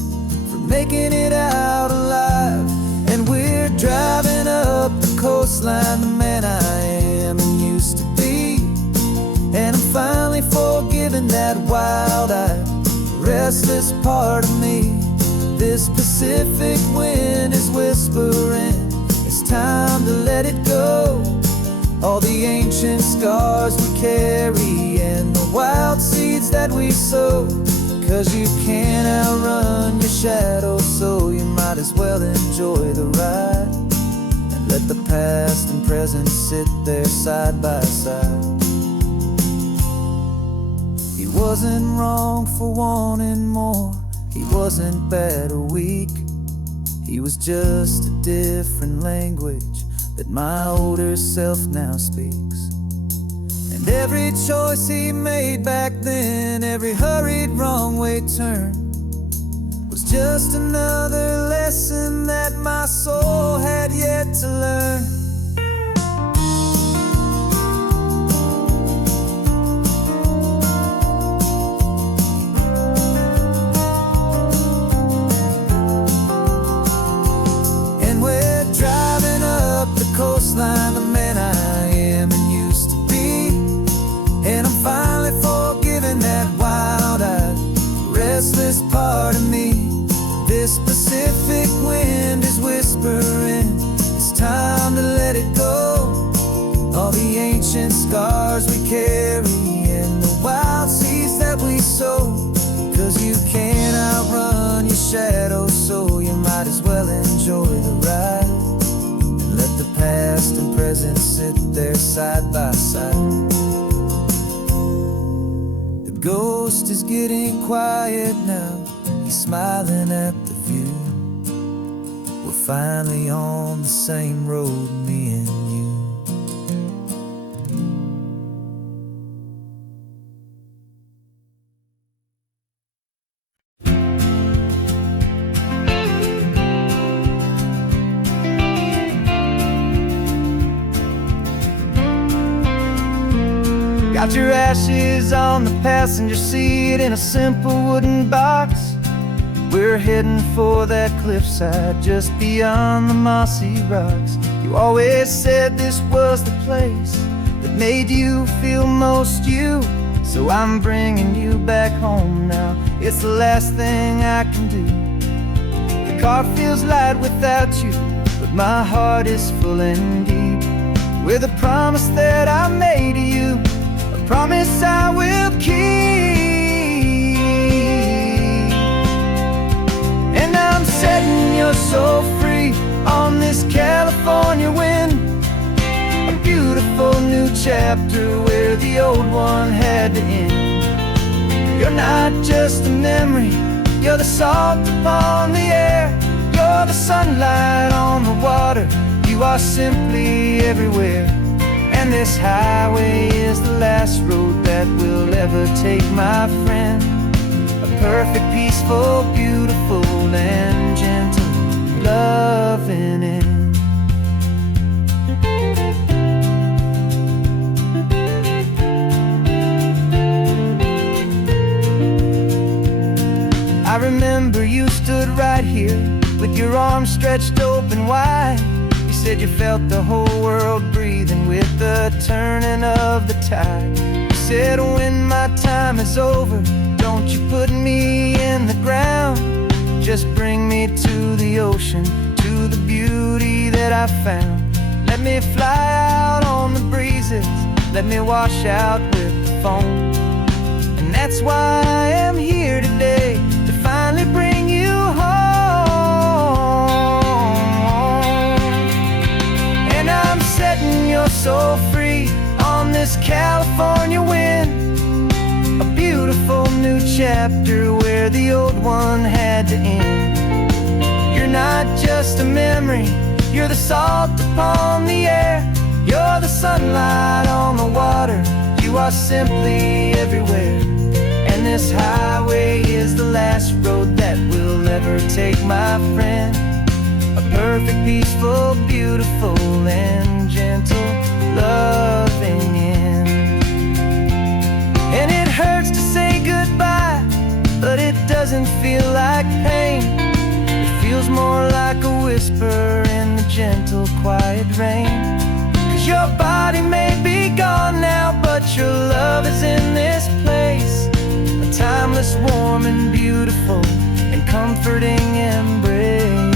for making it out alive. And we're driving up the coastline, the man I am and used to be. And I'm finally forgiving that wild-eyed, restless part of me. This Pacific wind is whispering, it's time to let it go. All the ancient scars we carry and the wild seeds that we sow. Cause you can't outrun your shadow, so you might as well enjoy the ride and let the past and present sit there side by side. He wasn't wrong for wanting more, he wasn't bad or weak. He was just a different language that my older self now speaks. And every choice he made back then, every hurried wrong way turn, was just another lesson that my soul had yet to learn. And we're driving up the coastline, the man I am and used to be. And I'm finally forgiving that wild-eyed, restless part of me. This Pacific wind is whispering, it's time to let it go. All shadow, so you might as well enjoy the ride. And let the past and present sit there side by side. The ghost is getting quiet now, he's smiling at the view. We're finally on the same road, me and you. Got your ashes on the passenger seat in a simple wooden box. We're heading for that cliffside just beyond the mossy rocks. You always said this was the place that made you feel most you. So I'm bringing you back home now, it's the last thing I can do. The car feels light without you, but my heart is full and deep with a promise that I made to you, a promise I will keep. And I'm setting your soul free on this California wind, a beautiful new chapter where the old one had to end. You're not just a memory, you're the salt upon the air, you're the sunlight on the water, you are simply everywhere. And this highway is the last road that we'll ever take, my friend. A perfect, peaceful, beautiful, and gentle, loving end. I remember you stood right here with your arms stretched open wide. You said you felt the whole world breathing with the turning of the tide. You said when my time is over, don't you put me in the ground, just bring me to the ocean, to the beauty that I found. Let me fly out on the breezes, let me wash out with the foam. And that's why I am here today, to finally bring you home. And I'm setting your soul free on this California wind, a beautiful new chapter where the old one had to end. You're not just a memory, you're the salt upon the air, you're the sunlight on the water, you are simply everywhere. And this highway is the last road that we'll ever take, my friend. A perfect, peaceful, beautiful, and gentle, loving end. And it hurts to say goodbye, but it doesn't feel like pain. It feels more like a whisper in the gentle, quiet rain. 'Cause your body may be gone now, but your love is in this place, a timeless, warm, and beautiful, and comforting embrace.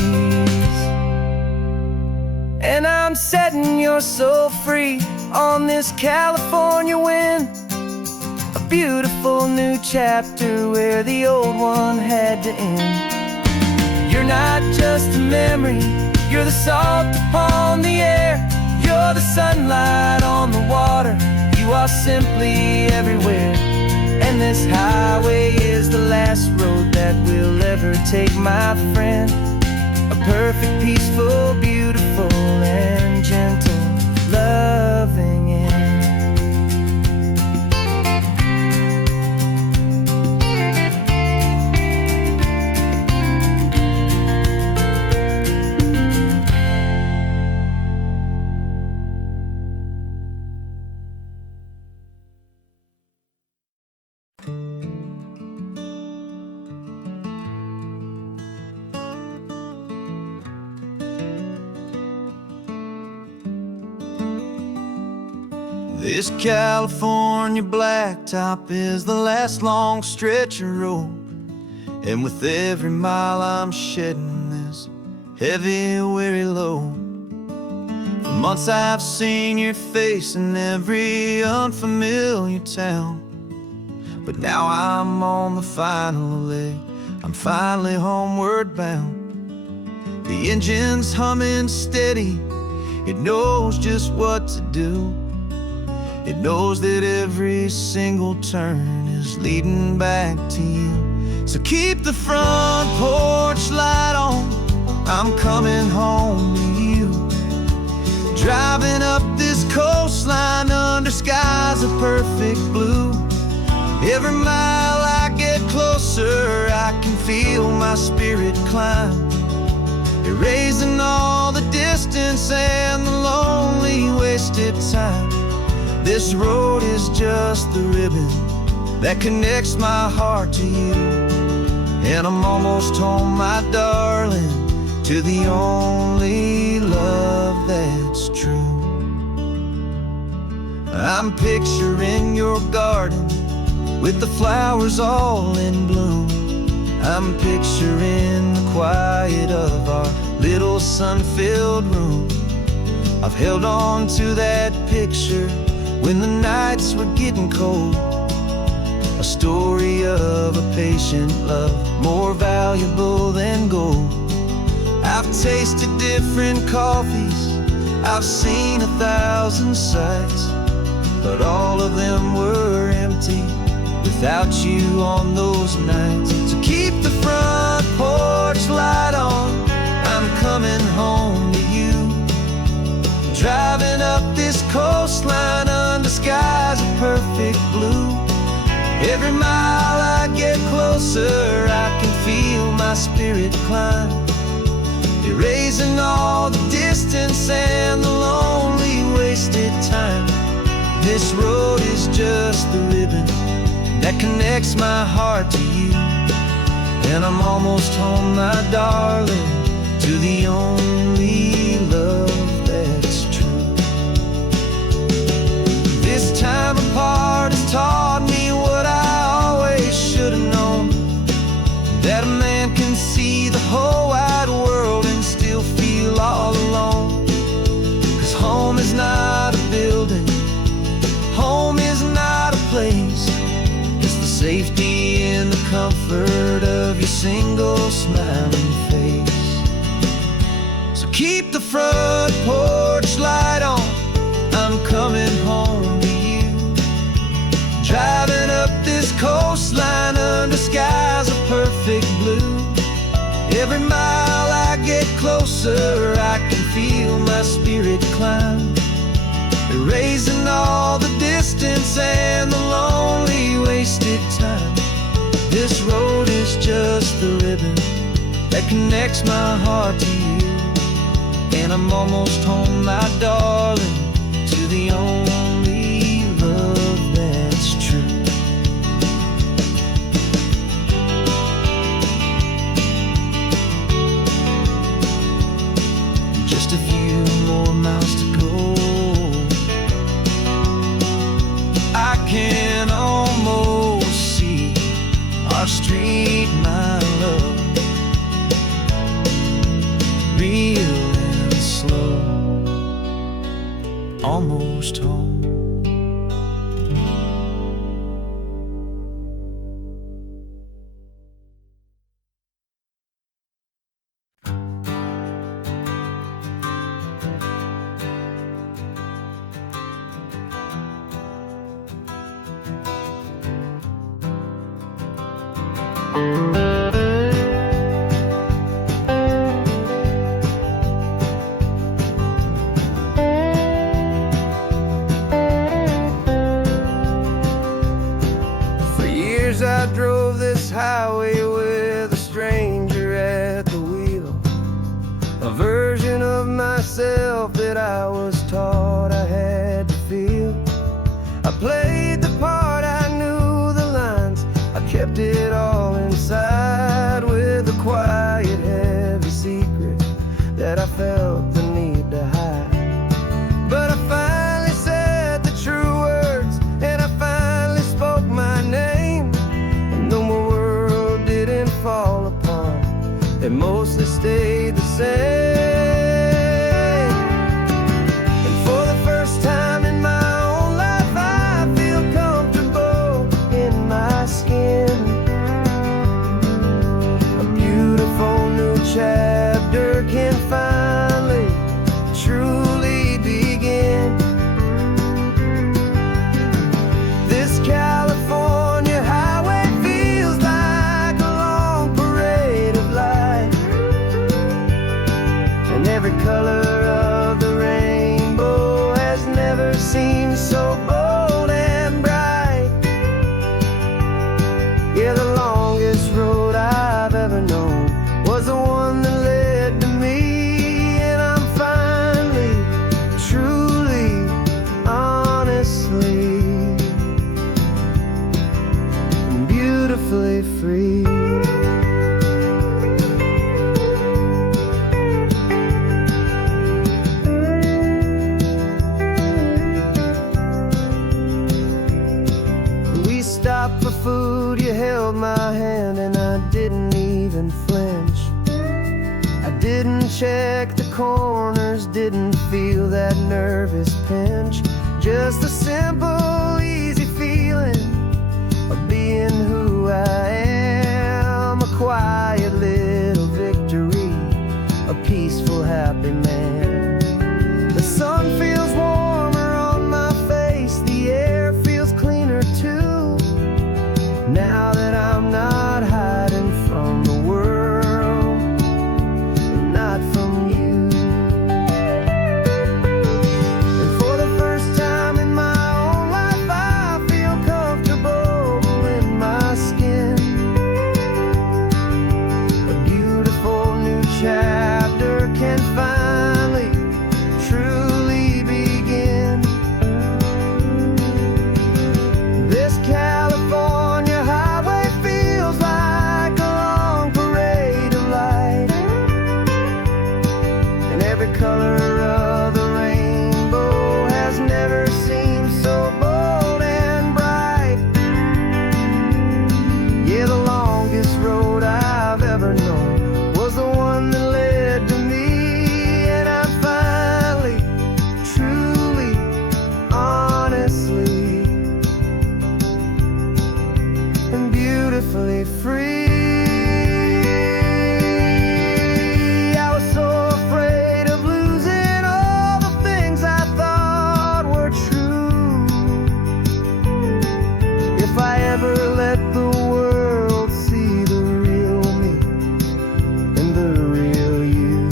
And I'm setting your soul free on this California wind, a beautiful new chapter where the old one had to end. You're not just a memory, you're the salt upon the air, you're the sunlight on the water, you are simply everywhere. And this highway is the last road that we'll ever take, my friend. A perfect, peaceful, beautiful, and gentle, loving end. This California blacktop is the last long stretch of road, and with every mile I'm shedding this heavy, weary load. For months I've seen your face in every unfamiliar town, but now I'm on the final leg I'm finally homeward bound. The engine's humming steady. It knows just what to do. It knows that every single turn is leading back to you. So keep the front porch light on. I'm coming home to you. Driving up this coastline under skies of perfect blue. Every mile I get closer, I can feel my spirit climb, erasing all the distance and the lonely wasted time. This road is just the ribbon that connects my heart to you. And I'm almost home, my darling, to the only love that's true. I'm picturing your garden with the flowers all in bloom. I'm picturing the quiet of our little sun-filled room. I've held on to that picture when the nights were getting cold. A story of a patient love, more valuable than gold. I've tasted different coffees, I've seen 1,000 sights, but all of them were empty without you on those nights. So keep the front porch light on. I'm coming home to you. Driving up this coastline under skies of perfect blue. Every mile I get closer, I can feel my spirit climb, erasing all the distance and the lonely wasted time. This road is just the ribbon that connects my heart to you. And I'm almost home, my darling, to the only love that's true. This time apart has taught me what I always should have known, that a man can see the whole wide world and still feel all alone. 'Cause home is not a building, home is not a place, it's the safety and the comfort of your single smiling face. So keep the front porch light on. I'm coming home to you. Driving up this coastline under skies of perfect blue. Every mile I get closer, I can feel my spirit climb, erasing all the distance and the lonely wasted time. This road is just the ribbon that connects my heart to you. And I'm almost home, my darling, to the only love that's true. Just a few more miles to go. I can almost see our street, my love, real and slow, almost home. For years I drove this highway with a stranger at the wheel, a version of myself that I was taught I had to feel. I played the part, I knew the lines, I kept it all inside with a quiet, heavy secret that I felt the need to hide. But I finally said the true words, and I finally spoke my name. And though my world didn't fall apart, it mostly stayed the same. And for the first time in my own life, I feel comfortable in my skin. check the corners, didn't feel that nervous pinch. Just a simple, easy feeling of being who I am. A quiet little victory, a peaceful, happy man. The sun feels warmer on my face, the air feels cleaner too. Now that I'm not hiding from the world, and not from you. And for the first time in my own life, I feel comfortable in my skin. A beautiful new chapter can finally, truly begin. This California highway feels like a long parade of light, and every color of the rainbow has never seemed so bold and bright. Yeah, the longest road I've ever known was the one that led to me, and I'm finally, truly, honestly, and beautifully free. I was so afraid of losing all the things I thought were true. If I ever let the world see the real me and the real you.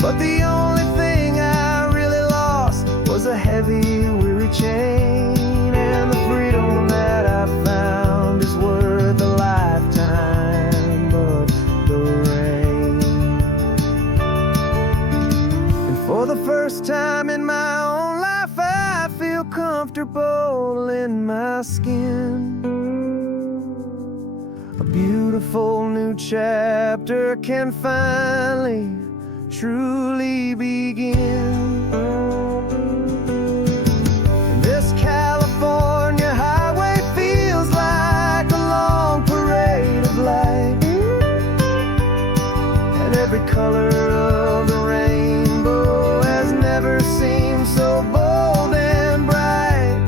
But the only thing I really lost was a heavy, weary chain, and the freedom that I found is worth a lifetime of the rain. And for the first time in my own life, I feel comfortable in my skin. A beautiful new chapter can finally, truly begin. This California highway feels like a long parade of light, and every color of the rainbow has never seemed so bold and bright.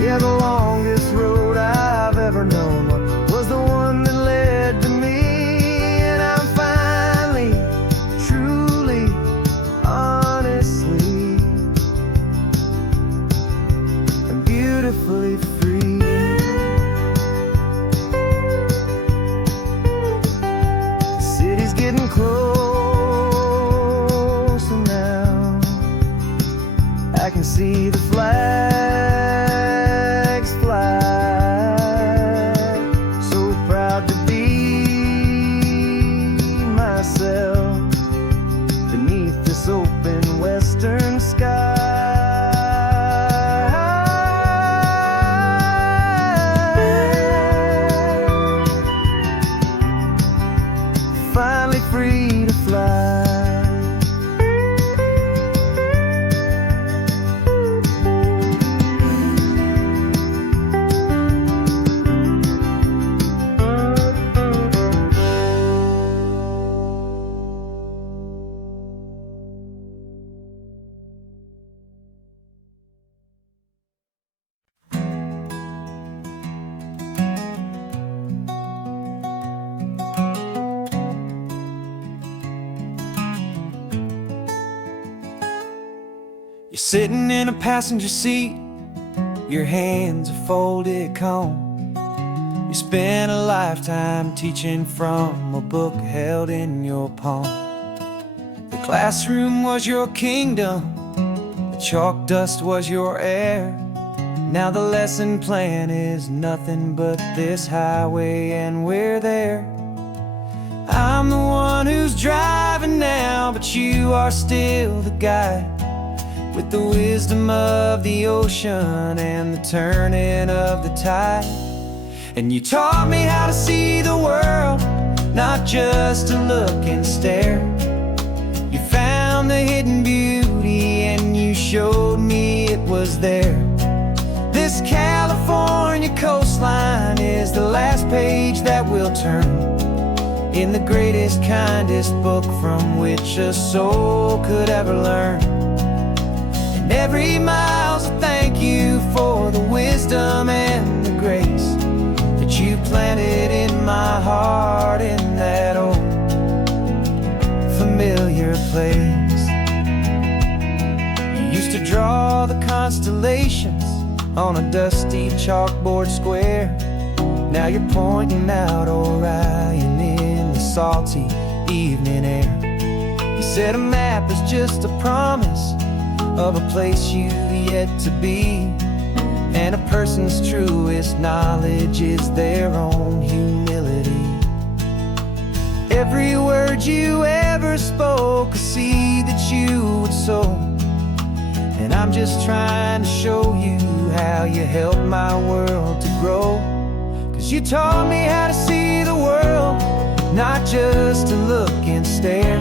Yeah, the longest road I've ever known was the one that led to me, and I'm finally, truly, honestly, and beautifully free. The city's getting closer now. I can see the flags fly. So proud to be myself beneath this open western sky. Finally free to fly. You're sitting in a passenger seat, your hands are folded calm. You spent a lifetime teaching from a book held in your palm. The classroom was your kingdom, the chalk dust was your air. Now the lesson plan is nothing but this highway, and we're there. I'm the one who's driving now, but you are still the guide, with the wisdom of the ocean and the turning of the tide. And you taught me how to see the world, not just to look and stare. You found the hidden beauty and you showed me it was there. This California coastline is the last page that we'll turn in the kindest book from which a soul could ever learn. And every mile's a thank you for the wisdom and the grace that you planted in my heart in that old familiar place. You used to draw the constellations on a dusty chalkboard square. Now you're pointing out Orion in the salty evening air. You said a map is just a promise of a place you've yet to be, and a person's truest knowledge is their own humility. Every word you ever spoke, a seed that you would sow, and I'm just trying to show you how you helped my world to grow. 'Cause you taught me how to see the world, not just to look and stare.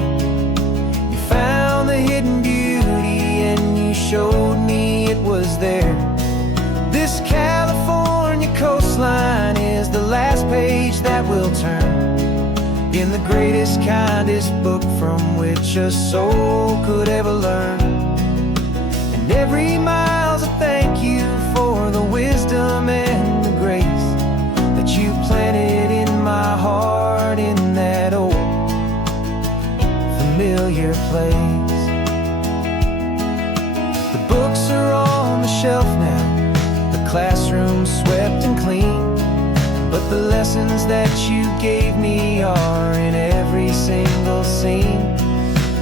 You found the hidden beauty and you showed me it was there. This California coastline is the last page that we'll turn in the greatest, kindest book from which a soul could ever learn. And every mile's a thank you for the wisdom and the grace that you planted in my heart in that old familiar place. The books are on the shelf now, the classroom swept and clean, but the lessons that you gave me are in every single scene.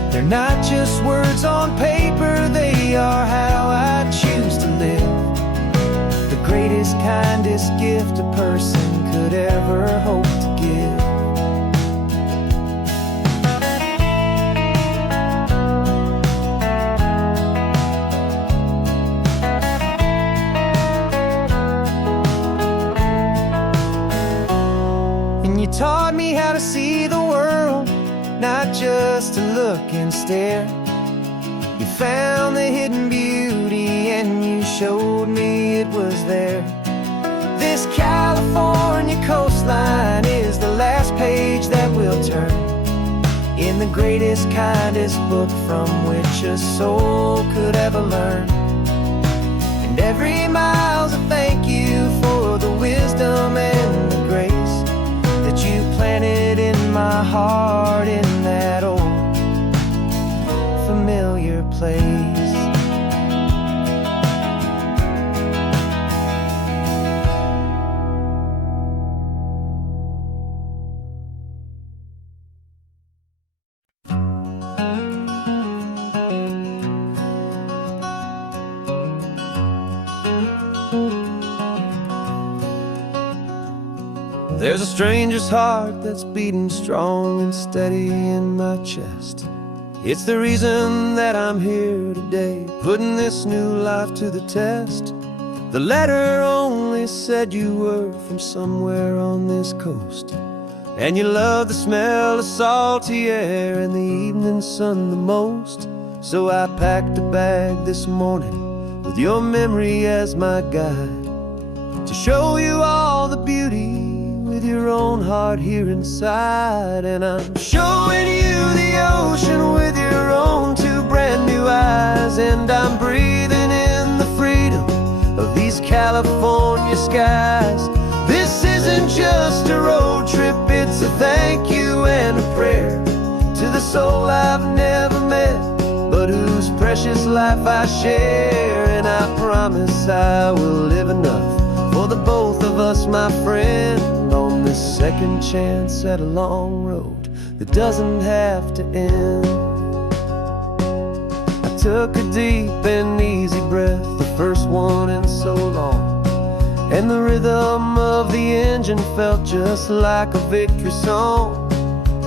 They're not just words on paper, they are how I choose to live. The greatest, kindest gift a person could ever hope to give. And you taught me how to see the world, not just to look and stare. You found the hidden beauty and you showed me it was there. This California coastline is the last page that we'll turn in the greatest, kindest book from which a soul could ever learn. And every mile's a thank you for the wisdom and the grace that you planted in my heart in that old familiar place. There's a stranger's heart that's beating strong and steady in my chest. It's the reason that I'm here today, putting this new life to the test. The letter only said you were from somewhere on this coast, and you love the smell of salty air and the evening sun the most. So I packed a bag this morning with your memory as my guide, to show you all the beauty with your own heart here inside. And I'm showing you the ocean with your own two brand new eyes, and I'm breathing in the freedom of these California skies. This isn't just a road trip, it's a thank you and a prayer to the soul I've never met, but whose precious life I share. And I promise I will live enough for the both of us, my friend, on this second chance at a long road that doesn't have to end. I took a deep and easy breath, the first one in so long, and the rhythm of the engine felt just like a victory song.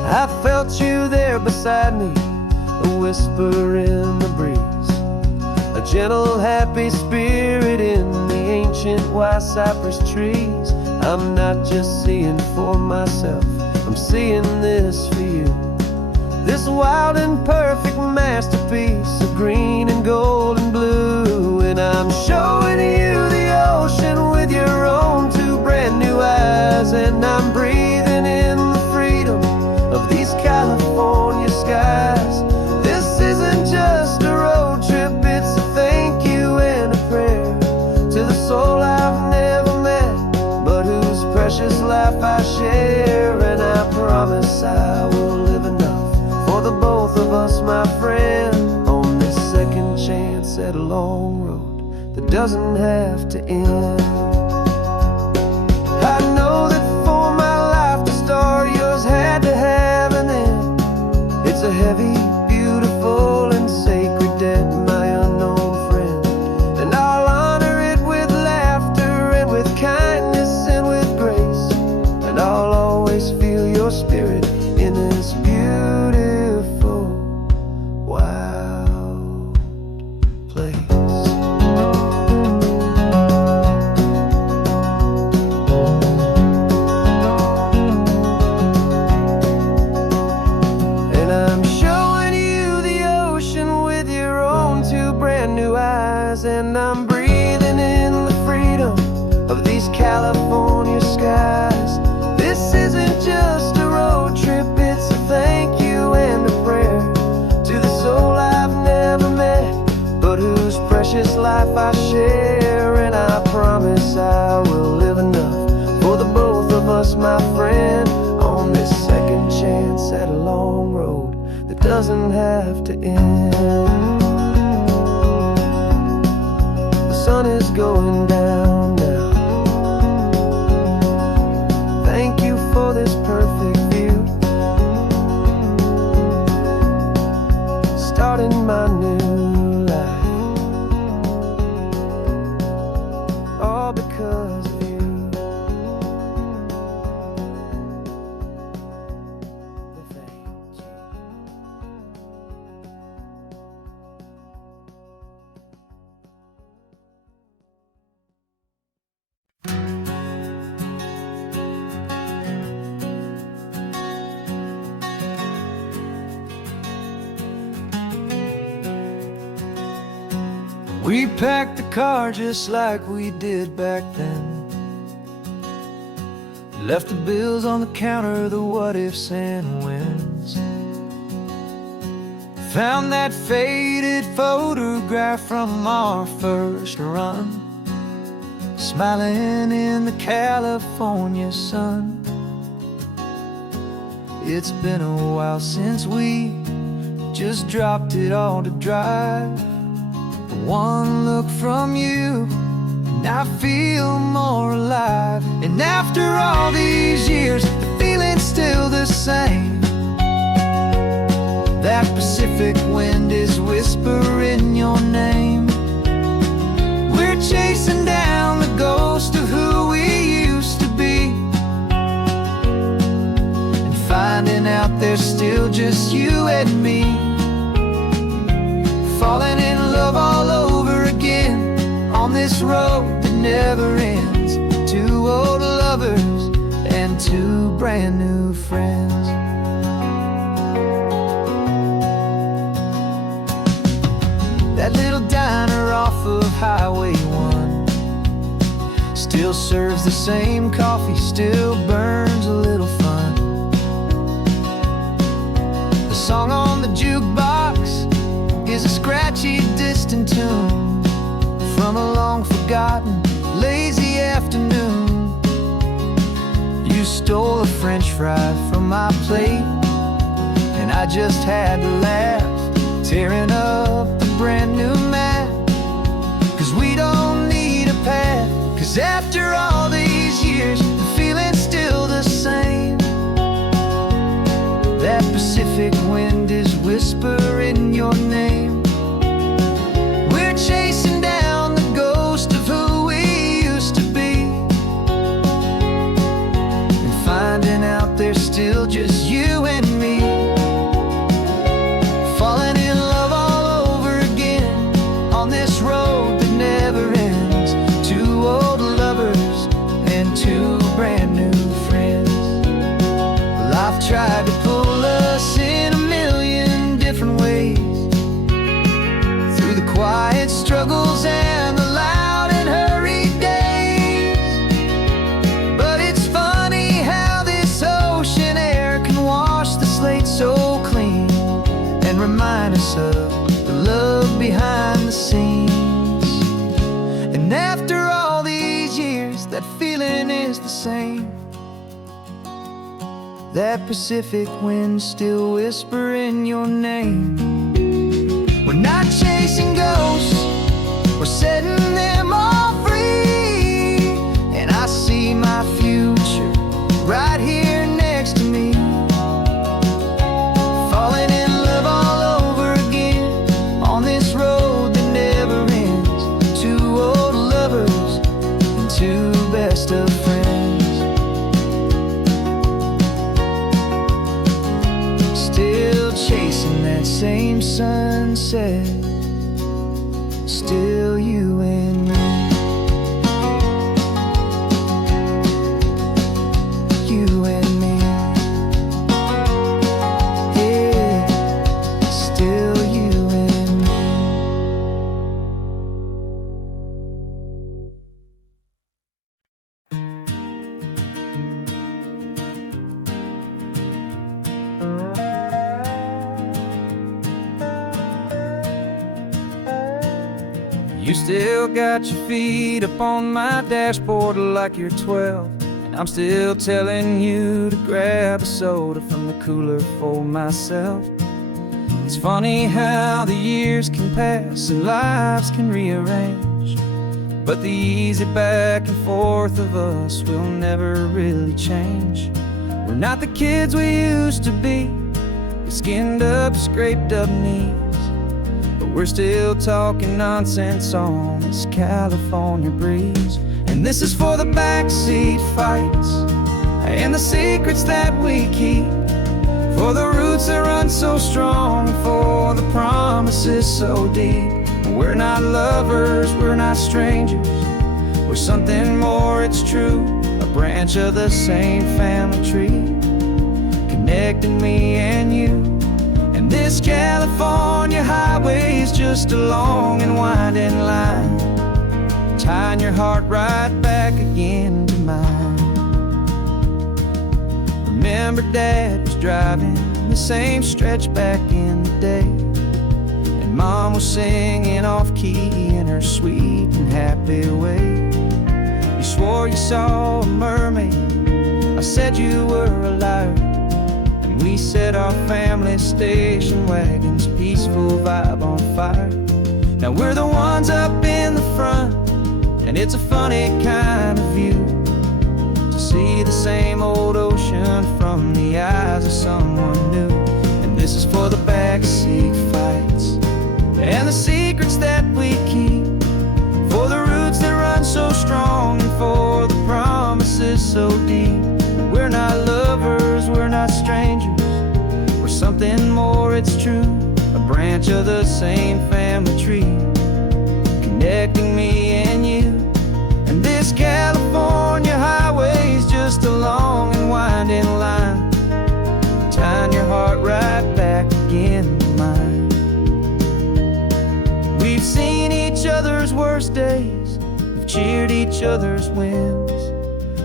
I felt you there beside me, a whisper in the breeze, a gentle happy spirit in the ancient white cypress trees. I'm not just seeing for myself, I'm seeing this for you. This wild and perfect masterpiece of green and gold and blue. And I'm showing you the ocean with your own two brand new eyes, and I'm breathing in the freedom of these California doesn't have to end. I know that for my life to start, yours had to have an end. It's a heavy, beautiful, and sacred debt, my unknown friend. And I'll honor it with laughter and with kindness and with grace. And I'll always feel your spirit in this beautiful, wild place. And I'm showing you the ocean with your own two brand new eyes. And I'm breathing in the freedom of these California skies. This isn't just a road trip, it's a thank you and a prayer to the soul I've never met, but whose precious life I share. And I promise I will live enough for the both of us, my friend, on this second chance at a long road that doesn't have to end. The sun is going down now. Thank you for this perfect view, starting my new life, all because of you. Thank you. We packed the car just like we did back then. Left the bills on the counter, the what ifs and whens. Found that faded photograph from our first run, smiling in the California sun. It's been a while since we just dropped it all to drive. One look from you and I feel more alive. And after all these years, the feeling's still the same. That Pacific wind is whispering your name. We're chasing down the ghost of who we used to be, and finding out there's still just you and me. Falling in love all over again on this road that never ends. Two old lovers and two brand new friends. That little diner off of Highway 1 still serves the same coffee, still burns a little fun. The song on the jukebox is a scratchy, distant tune from a long-forgotten, lazy afternoon. You stole a French fry from my plate, and I just had to laugh, tearing up a brand new map. 'Cause we don't need a path, 'cause after all these years, the feeling's still the same. That Pacific wind is whispering your name. We're chasing down the ghost of who we used to be, and finding out there's still just you and me. Falling in love all over again on this road that never ends. Two old lovers and two brand new friends. Life tried to pull us in a million different ways, through the quiet struggles and the loud and hurried days. But it's funny how this ocean air can wash the slate so clean, and remind us of the love behind the scenes. And after all these years, that feeling is the same. That Pacific wind still whispering your name. We're not chasing ghosts, we're setting them same sunset, still you and me. You and me. Yeah, still you and me. You still got your feet up on my dashboard like you're 12, and I'm still telling you to grab a soda from the cooler for myself. It's funny how the years can pass and lives can rearrange, but the easy back and forth of us will never really change. We're not the kids we used to be, with skinned up, scraped up knees, but we're still talking nonsense on this California breeze. And this is for the backseat fights and the secrets that we keep, for the roots that run so strong, for the promises so deep. We're not lovers, we're not strangers, we're something more, it's true. A branch of the same family tree, connecting me and you. And this California highway is just a long and winding line, tying your heart right back again to mine. Remember Dad was driving the same stretch back in the day, and Mom was singing off-key in her sweet and happy way. You swore you saw a mermaid, I said you were a liar, and we set our family station wagon's peaceful vibe on fire. Now we're the ones up in the front, and it's a funny kind of view to see the same old ocean from the eyes of someone new. And this is for the backseat fights and the secrets that we keep, for the roots that run so strong, and for the promises so deep. We're not lovers, we're not strangers, we're something more, it's true. A branch of the same family tree, connecting me and you. And this California highway is just a long and winding line, tying your heart right back again to mine. We've seen each other's worst days, we've cheered each other's wins,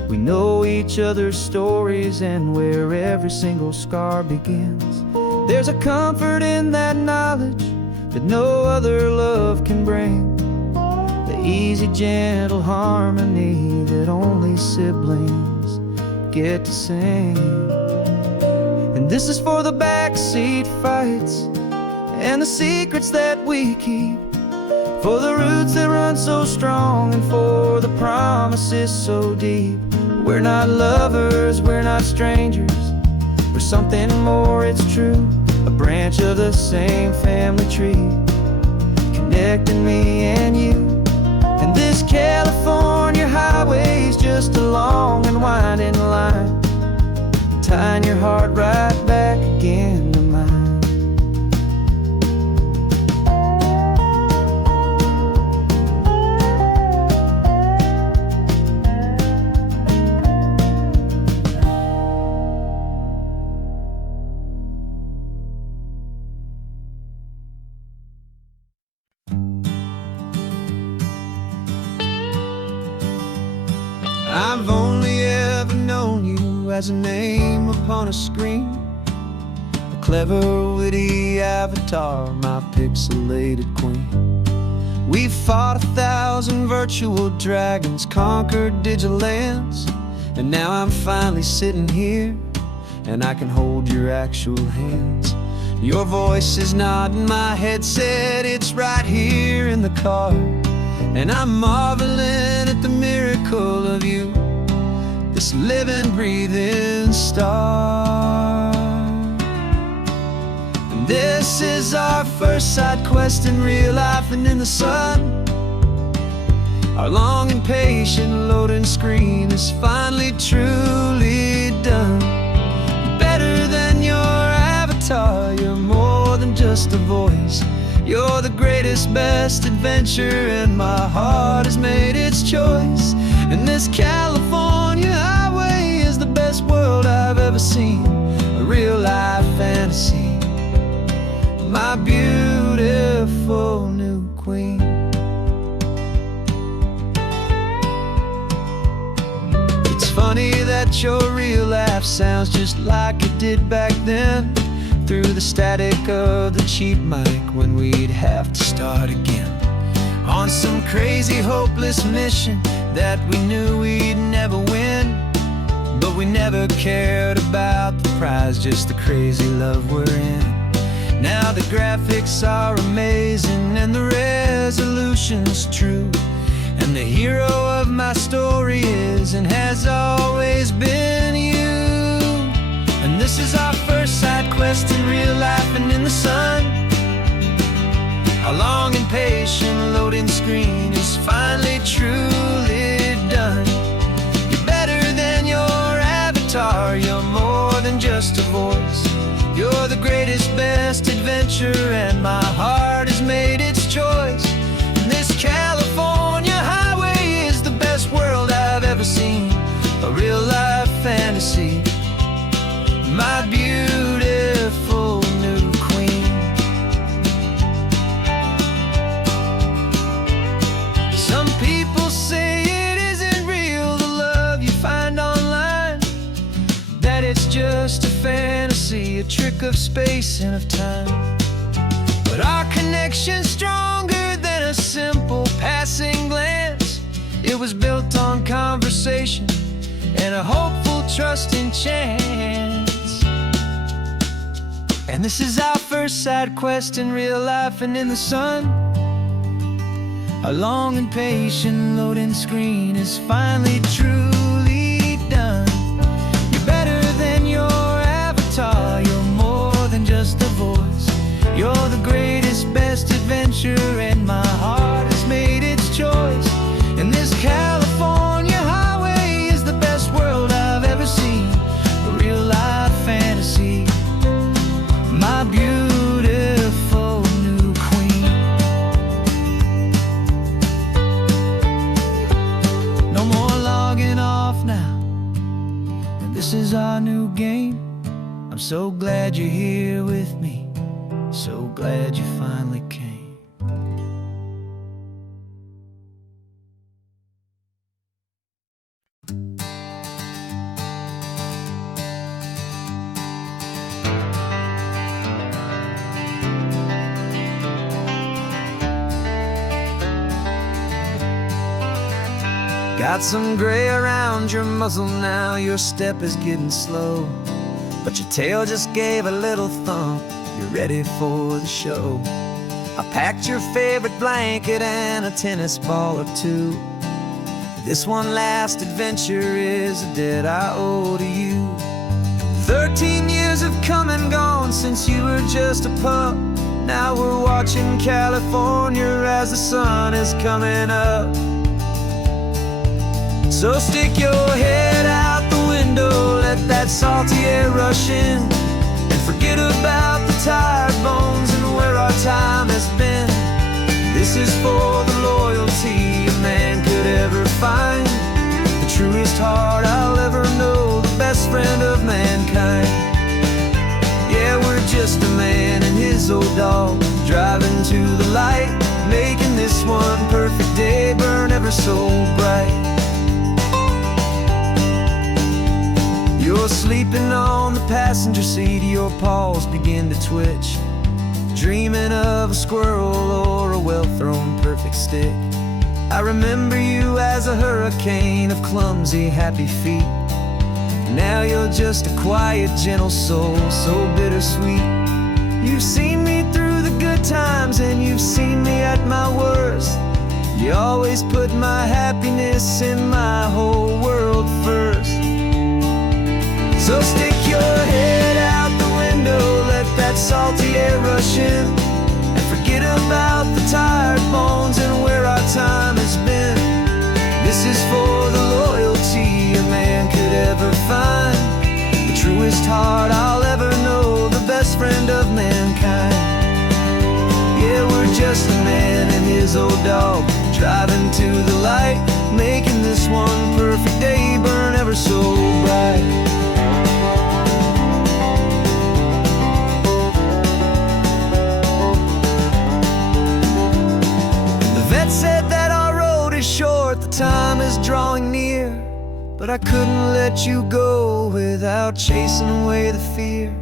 we know each other's stories and where every single scar begins. There's a comfort in that knowledge that no other love can bring, the easy, gentle harmony that only siblings get to sing. And this is for the backseat fights and the secrets that we keep, for the roots that run so strong, and for the promises so deep. We're not lovers, we're not strangers, we're something more, it's true. A branch of the same family tree, connecting me and you. And this California highway is just a long and winding line, tying your heart right back again to mine. I've only ever known you as a name upon a screen, a clever, witty avatar, my pixelated queen. We've fought 1,000 virtual dragons, conquered digital lands, and now I'm finally sitting here, and I can hold your actual hands. Your voice is not in my headset, it's right here in the car, and I'm marveling at the miracle of you, this living, breathing star. And this is our first side quest in real life and in the sun. Our long and patient loading screen is finally truly done. Better than your avatar, you're more than just just a voice. You're the greatest, best adventure, and my heart has made its choice. And this California highway is the best world I've ever seen, a real life fantasy, my beautiful new queen. It's funny that your real laugh sounds just like it did back then, through the static of the cheap mic when we'd have to start again, on some crazy hopeless mission that we knew we'd never win. But we never cared about the prize, just the crazy love we're in. Now the graphics are amazing and the resolution's true, and the hero of my story is and has always been you. And this is our first side quest in real life and in the sun. Our long and patient loading screen is finally truly done. You're better than your avatar, you're more than just a voice. You're the greatest, best adventure, and my heart has made its choice. And this California highway is the best world I've ever seen, a real life fantasy, my beautiful new queen. Some people say it isn't real, the love you find online, that it's just a fantasy, a trick of space and of time. But our connection's stronger than a simple passing glance. It was built on conversation and a hopeful, trusting chance. And this is our first side quest in real life and in the sun. Our long and patient loading screen is finally truly done. You're better than your avatar, you're more than just a voice. You're the greatest, best adventure, and my heart has made its choice. And this California highway is the best world I've ever seen, a real life fantasy, my beautiful new queen. No more logging off now, and this is our new game. I'm so glad you're here with me, so glad you finally came. Got some gray around your muzzle now, your step is getting slow, but your tail just gave a little thump, you're ready for the show. I packed your favorite blanket and a tennis ball or two. This one last adventure is a debt I owe to you. 13 years have come and gone since you were just a pup. Now we're watching California as the sun is coming up. So stick your head out the window, let that salty air rush in, and forget about the tired bones and where our time has been. This is for the loyalty a man could ever find, the truest heart I'll ever know, the best friend of mankind. Yeah, we're just a man and his old dog, driving to the light, making this one perfect day burn ever so bright. You're sleeping on the passenger seat, your paws begin to twitch, dreaming of a squirrel or a well-thrown perfect stick. I remember you as a hurricane of clumsy, happy feet. Now you're just a quiet, gentle soul, so bittersweet. You've seen me through the good times and you've seen me at my worst. You always put my happiness in my whole world first. So stick your head out the window, let that salty air rush in, and forget about the tired bones and where our time has been. This is for the loyalty a man could ever find, the truest heart I'll ever know, the best friend of mankind. just a man and his old dog, driving to the light, making this one perfect day burn ever so bright. The vet said that our road is short, the time is drawing near, but I couldn't let you go without chasing away the fear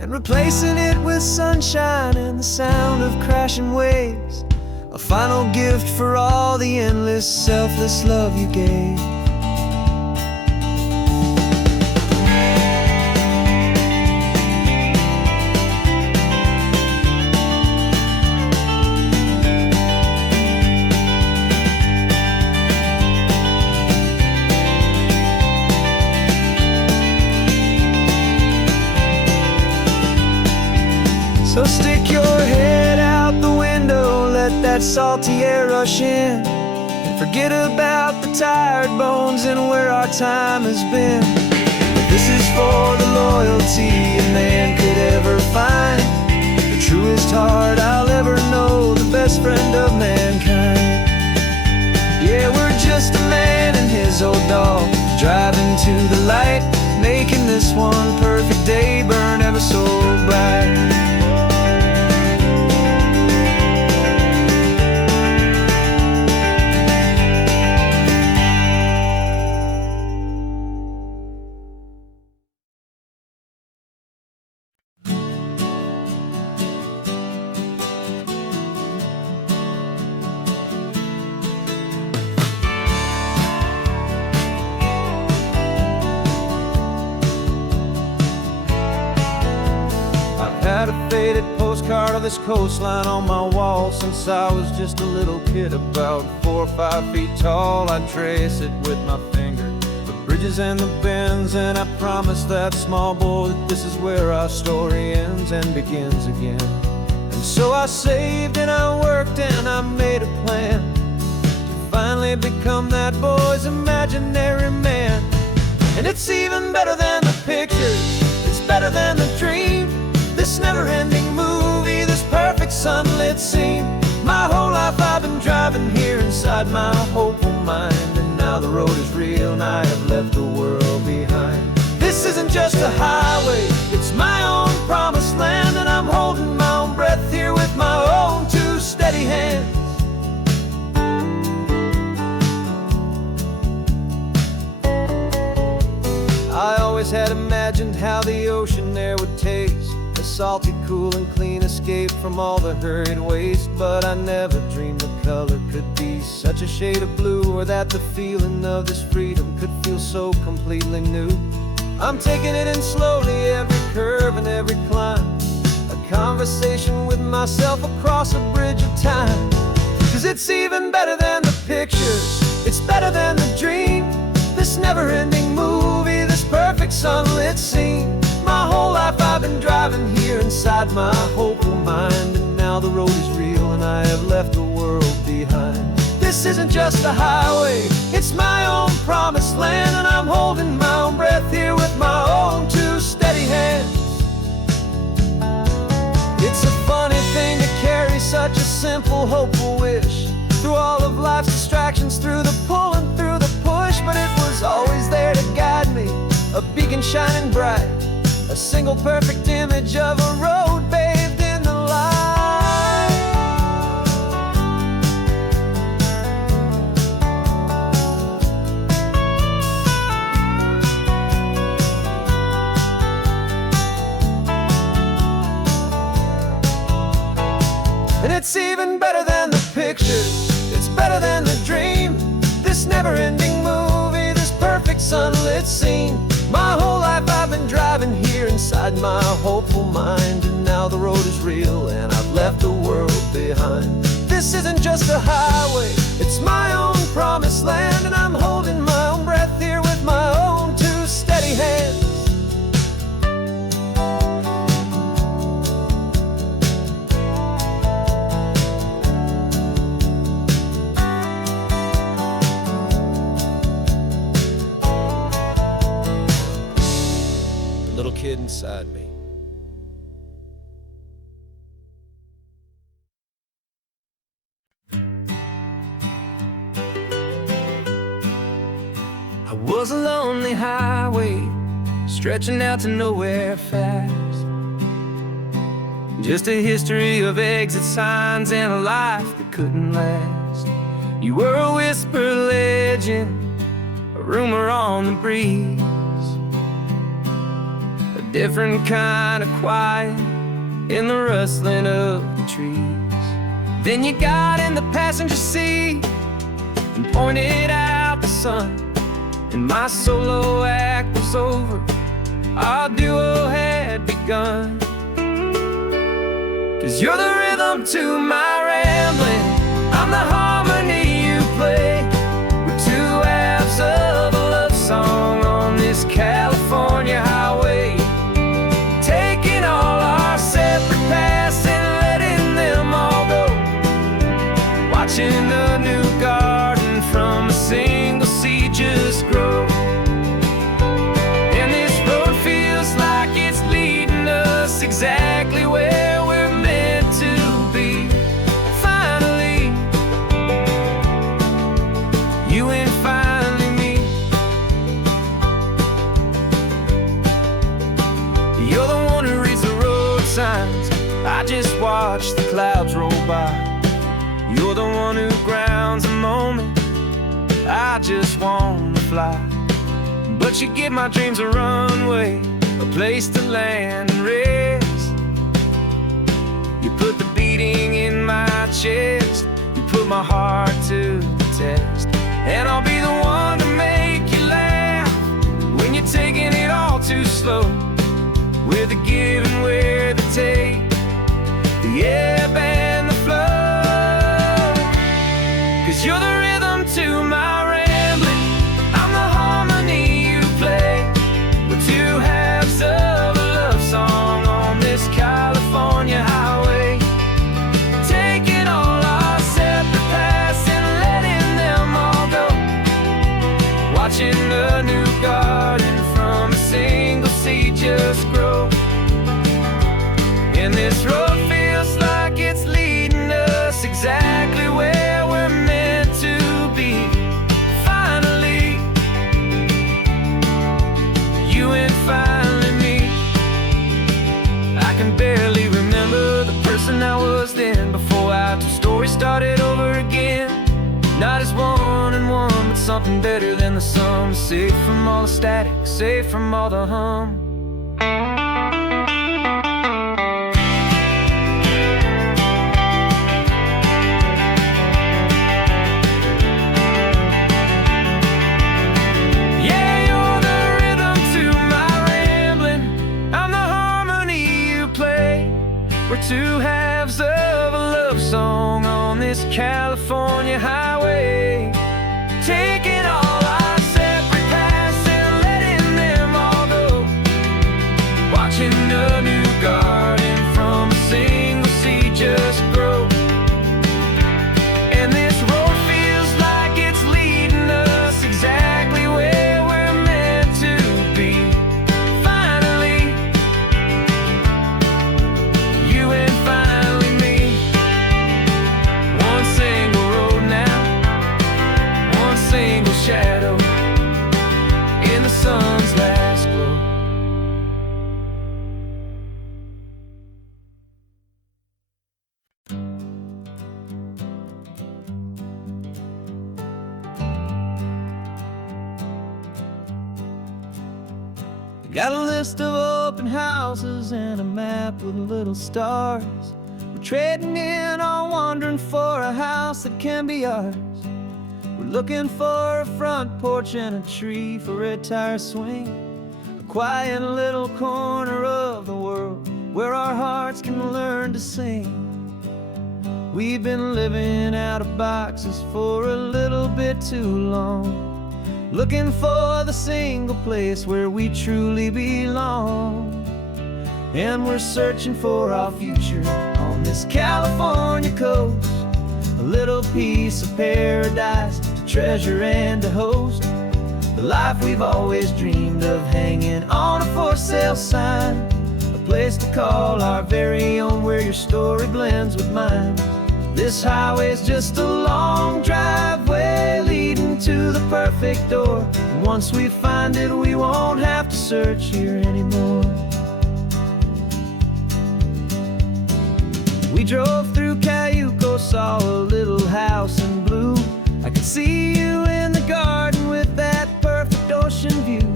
and replacing it with sunshine and the sound of crashing waves, a final gift for all the endless, selfless love you gave. So stick your head out the window, let that salty air rush in, and forget about the tired bones and where our time has been. This is for the loyalty a man could ever find, the truest heart I'll ever know, the best friend of mankind. Yeah, we're just a man and his old dog, driving to the light, making this one perfect day burn ever so bright. Had a faded postcard of this coastline on my wall since I was just a little kid, about 4 or 5 feet tall. I'd trace it with my finger, the bridges and the bends, and I promised that small boy that this is where our story ends and begins again. And so I saved and I worked and I made a plan to finally become that boy's imaginary man. And it's even better than the pictures, it's better than the dream, this never-ending movie, this perfect sunlit scene. My whole life I've been driving here inside my hopeful mind, and now the road is real and I have left the world behind. This isn't just a highway, it's my own promised land, and I'm holding my own breath here with my own 2 steady hands. I always had imagined how the ocean air would taste, a salty, cool and clean escape from all the hurried waste. But I never dreamed the color could be such a shade of blue, or that the feeling of this freedom could feel so completely new. I'm taking it in slowly, every curve and every climb, a conversation with myself across a bridge of time. 'Cause it's even better than the pictures, it's better than the dream, this never-ending movie, this perfect sunlit scene. My whole life I've been driving here inside my hopeful mind, and now the road is real and I have left the world behind. This isn't just a highway, it's my own promised land, and I'm holding my own breath here with my own 2 steady hands. It's a funny thing to carry such a simple, hopeful wish through all of life's distractions, through the pull and through the push, but it was always there to guide me, a beacon shining bright, a single perfect image of a road bathed in the light. And it's even better than the pictures, it's better than the dream, this never-ending movie, this perfect sunlit scene. My whole life I've been driving here inside my hopeful mind, and now the road is real and I've left the world behind. This isn't just a highway, it's my own promised land, and I'm holding my own breath here with my own 2 steady hands. Little kid inside me. was a lonely highway stretching out to nowhere fast. Just a history of exit signs and a life that couldn't last. You were a whisper legend, a rumor on the breeze, a different kind of quiet in the rustling of the trees. Then you got in the passenger seat and pointed out the sun, and my solo act was over, our duo had begun. 'Cause you're the rhythm to my rambling, I'm the harmony you play. We're two halves of a love song on this California highway, taking all our separate paths and letting them all go, watching a new garden from a single seed just grow. And this road feels like it's leading us exactly where we're meant to be. Finally, you and finally me. You're the one who reads the road signs, I just watch the clouds roll by. You're the one who grounds a moment, I just wanna fly. But you give my dreams a runway, a place to land and rest. You put the beating in my chest, you put my heart to the test. And I'll be the one to make you laugh when you're taking it all too slow. We're the give and we're the take, the ebb and the flow. 'Cause you're the rhythm to my rambling, I'm the harmony you play. We're two halves of a love song on this California highway, taking all our separate paths and letting them all go, watching a new garden from a single seed just grow. And this road feels like it's leading us exactly where we're meant to be. Finally, you and finally me. I can barely remember the person I was then, before our two stories started over again. Not as one and one, but something better than the sum. Safe from all the static, safe from all the hum. We're two halves of a love song on this California highway, taking all our separate paths and letting them all go, watching a new garden from a single seed just grow. And this road feels like it's leading us exactly where we're meant to be. Finally, you and finally me. One single road now, one single shadow in the sun's last glow. Got a list of open houses and a map with little stars. We're trading in or wandering for a house that can be ours. We're looking for a front porch and a tree for a tire swing, a quiet little corner of the world where our hearts can learn to sing. We've been living out of boxes for a little bit too long, looking for the single place where we truly belong. And we're searching for our future on this California coast, a little piece of paradise to treasure and to host, the life we've always dreamed of, hanging on a for sale sign, a place to call our very own, where your story blends with mine. This highway's just a long driveway leading to the perfect door. And once we find it, we won't have to search here anymore. We drove through Cayuco, saw a little house in blue. I could see you in the garden with that perfect ocean view.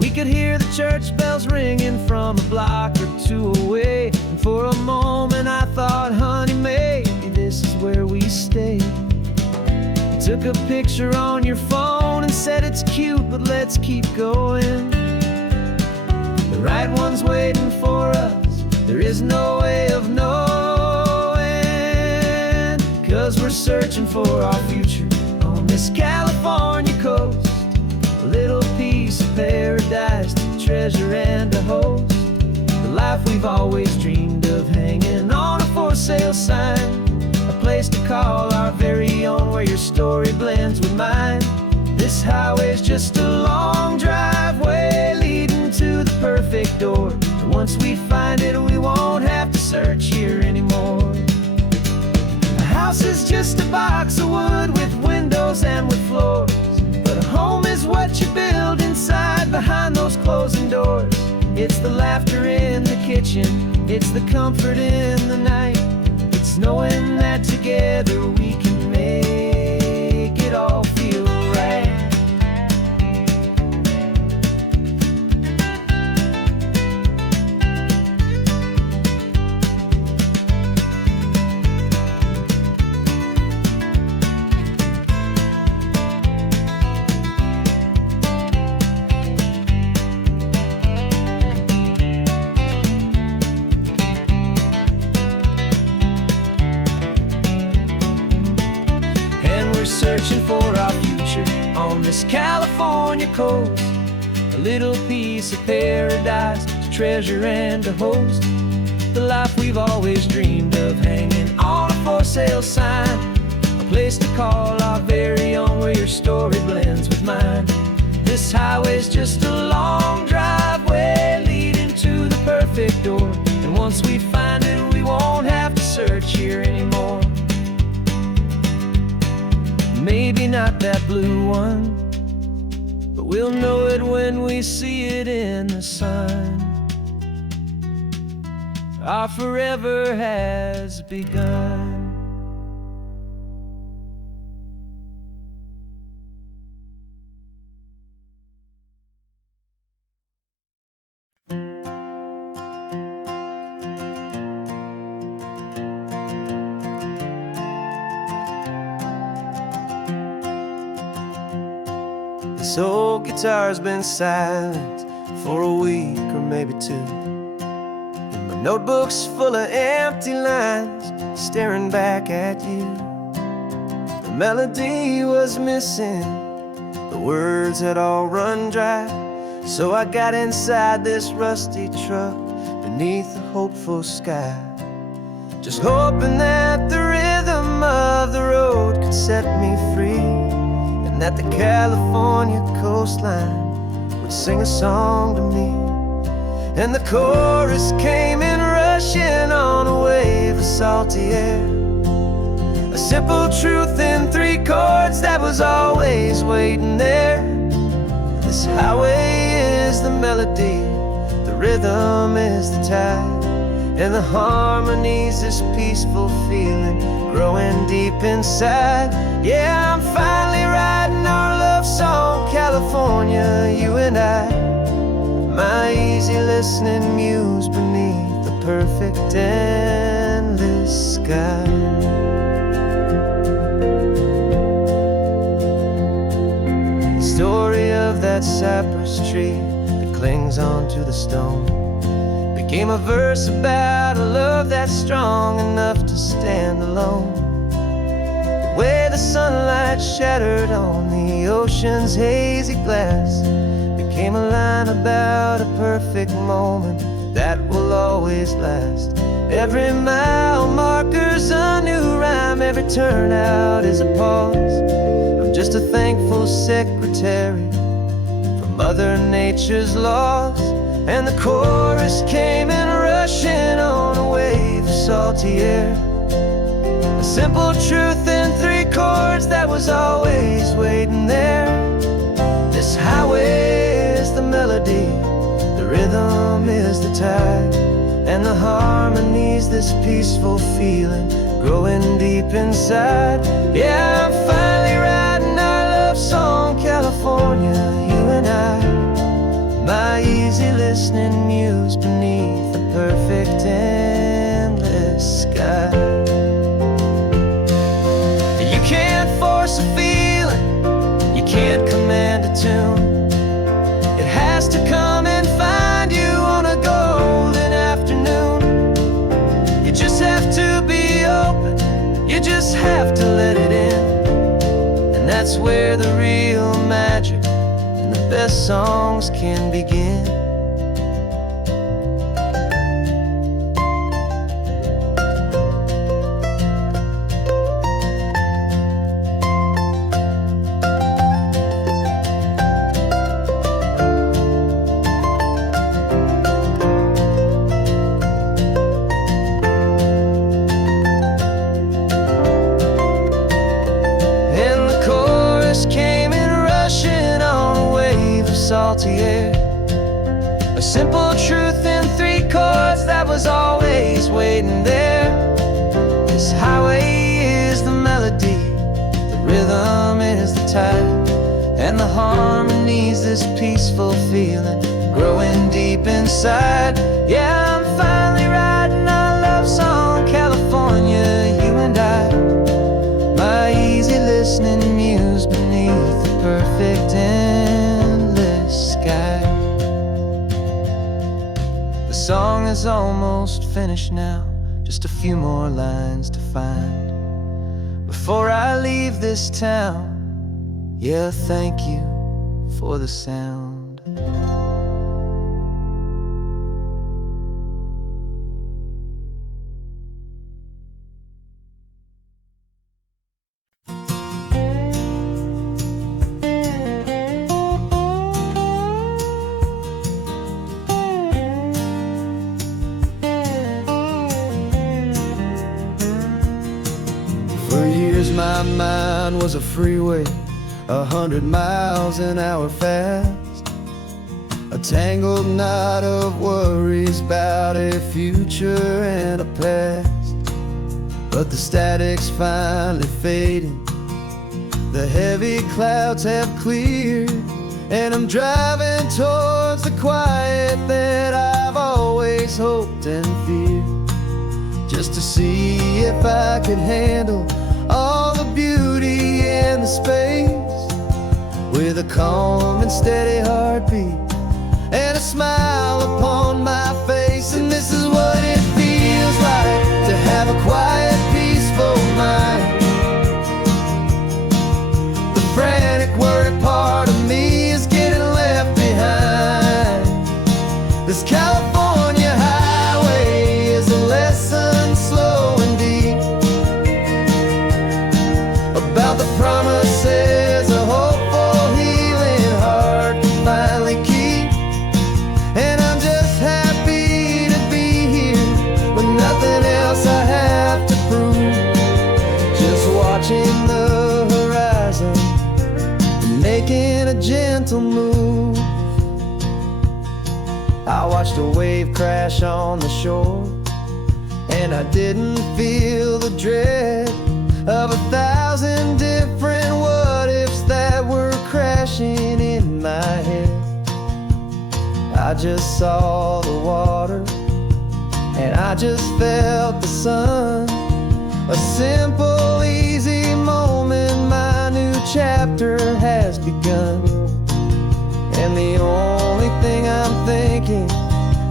We could hear the church bells ringing from a block or two away. And for a moment I thought, honey, maybe this is where we stay. You took a picture on your phone and said it's cute, but let's keep going. The right one's waiting for us, there is no way of knowing. 'Cause we're searching for our future on this California coast. A little piece of paradise to treasure and to host. The life we've always dreamed of, hanging on a for sale sign. A place to call our very own, where your story blends with mine. This highway's just a long driveway leading to the perfect door. And once we find it, we won't have to search here anymore. A house is just a box of wood with windows and with floors. But a home is what you build inside behind those closing doors. It's the laughter in the kitchen, it's the comfort in the night. It's knowing that together we can make it all feel right. Searching for our future on this California coast. A little piece of paradise to treasure and to host. The life we've always dreamed of, hanging on a for sale sign. A place to call our very own, where your story blends with mine. This highway's just a long driveway leading to the perfect door. And once we find it, we won't have to search here anymore. Maybe not that blue one, but we'll know it when we see it in the sun. Our forever has begun. This old guitar's been silent for a week or maybe two, and my notebook's full of empty lines staring back at you. The melody was missing, the words had all run dry. So I got inside this rusty truck beneath a hopeful sky, just hoping that the rhythm of the road could set me free, that the California coastline would sing a song to me. And the chorus came in rushing on a wave of salty air, a simple truth in 3 chords that was always waiting there. This highway is the melody, the rhythm is the tide, and the harmony's this peaceful feeling growing deep inside. Yeah, I'm finally writing our love song, California, you and I. My easy listening muse beneath the perfect endless sky. The story of that cypress tree that clings onto the stone became a verse about a love that's strong enough to stand alone. The way the sunlight shattered on the ocean's hazy glass became a line about a perfect moment that will always last. Every mile marker's a new rhyme, every turnout is a pause. I'm just a thankful secretary for Mother Nature's laws. And the chorus came in rushing on a wave of salty air, a simple truth in 3 chords that was always waiting there. This highway is the melody, the rhythm is the tide, and the harmony's this peaceful feeling growing deep inside. Yeah, I'm finally writing our love song, California, you and I. My easy listening muse beneath the perfect endless sky. You can't force a feeling, you can't command a tune. It has to come and find you on a golden afternoon. You just have to be open, you just have to let it in. And that's where the real magic and the best songs can begin. Salty air, a simple truth in 3 chords that was always waiting there. This highway is the melody, the rhythm is the tide, and the harmony's this peaceful feeling growing deep inside. Yeah, I'm finally writing our love song, California, you and I. My easy listening muse beneath the perfect sky. The song is almost finished now, just a few more lines to find before I leave this town. Yeah, thank you for the sound. For years my mind was a freeway, 100 miles an hour fast, a tangled knot of worries about a future and a past. But the static's finally fading, the heavy clouds have cleared, and I'm driving towards the quiet that I've always hoped and feared, just to see if I could handle all the beauty and the space, with a calm and steady heartbeat and a smile upon my face. And this is what it feels like to have a quiet, peaceful mind. The frantic, worried part of me is getting left behind. This California highway is a lesson slow and deep about the promises a hopeful, healing heart can finally keep. And I'm just happy to be here with nothing else I have to prove, just watching the horizon and making a gentle move. I watched a wave crash on the shore, and I didn't feel the dread of 1,000 different what-ifs that were crashing in my head. I just saw the water, and I just felt the sun. A simple, easy moment, my new chapter has begun. And the only thing I'm thinking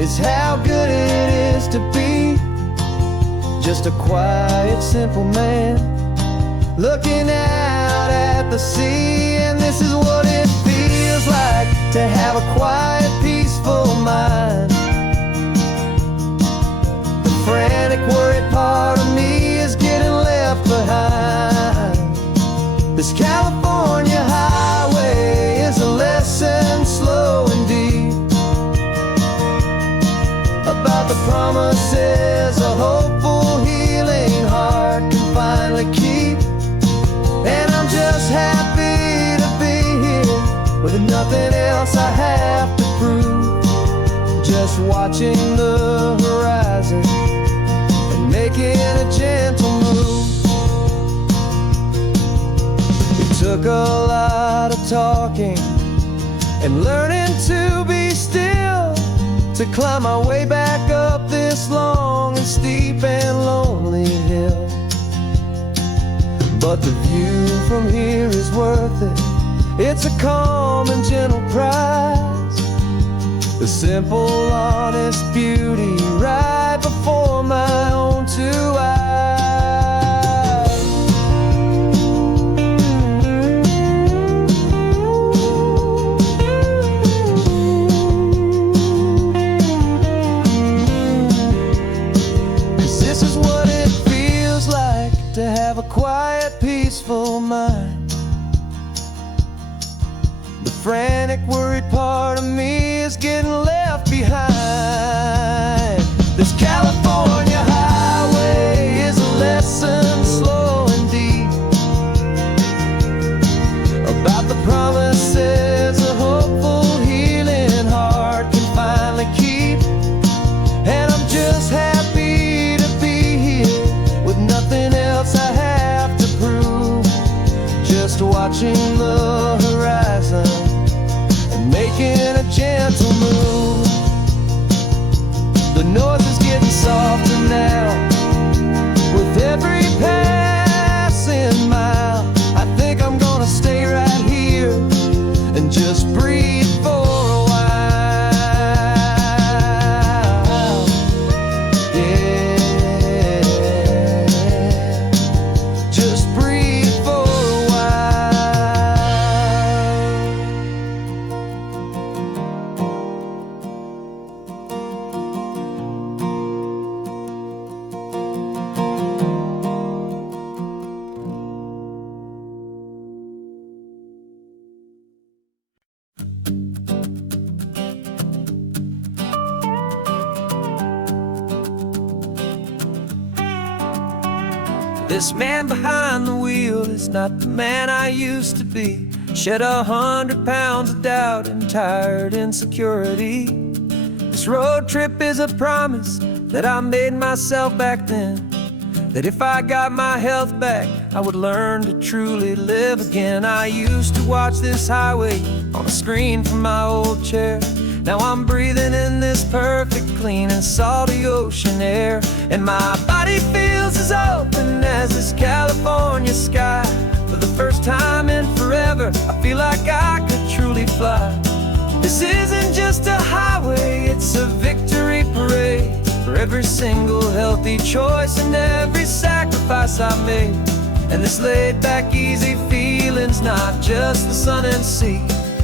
is how good it is to be just a quiet, simple man looking out at the sea. And this is what it feels like to have a quiet, peaceful mind. The frantic, worried part of me is getting left behind. This California highway is a lesson slow and deep about the promises a hopeful, healing heart can finally just watching the horizon and making a gentle move. It took a lot of talking and learning to be still to climb my way back up this long and steep and lonely hill. But the view from here is worth it. It's a calm and gentle prize, the simple, honest beauty right before my own two eyes. 'Cause this is what it feels like to have a quiet, peaceful mind. The frantic, worried part of me is getting left behind. This California highway is a lesson slow and deep about the promises a hopeful, healing heart can finally keep. And I'm just happy to be here with nothing else I have to prove, just watching the horizon and making a gentle move. The noise is getting softer now with every passing mile. I think I'm gonna stay right here and just breathe for a while. Yeah, just breathe for a This man behind the wheel is not the man I used to be. Shed 100 pounds of doubt and tired insecurity. This road trip is a promise that I made myself back then, that if I got my health back, I would learn to truly live again. I used to watch this highway on a screen from my old chair. Now I'm breathing in this perfect, clean and salty ocean air. And my body feels as open as this California sky. For the first time in forever, I feel like I could truly fly. This isn't just a highway, it's a victory parade for every single healthy choice and every sacrifice I made. And this laid back, easy feeling's not just the sun and sea,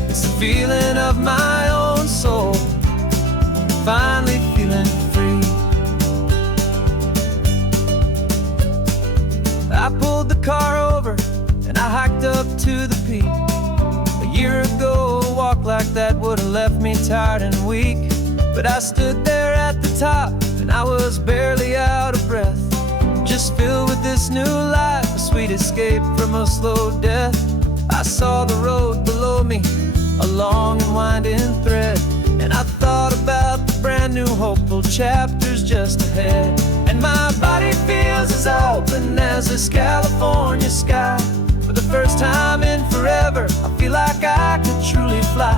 it's the feeling of my own soul, finally feeling free. I pulled the car over and I hiked up to the peak. A year ago, a walk like that would have left me tired and weak. But I stood there at the top and I was barely out of breath, just filled with this new life, a sweet escape from a slow death. I saw the road below me, a long and winding thread, and I thought about the brand new hopeful chapters just ahead. And my body feels as open as this California sky. For the first time in forever, I feel like I could truly fly.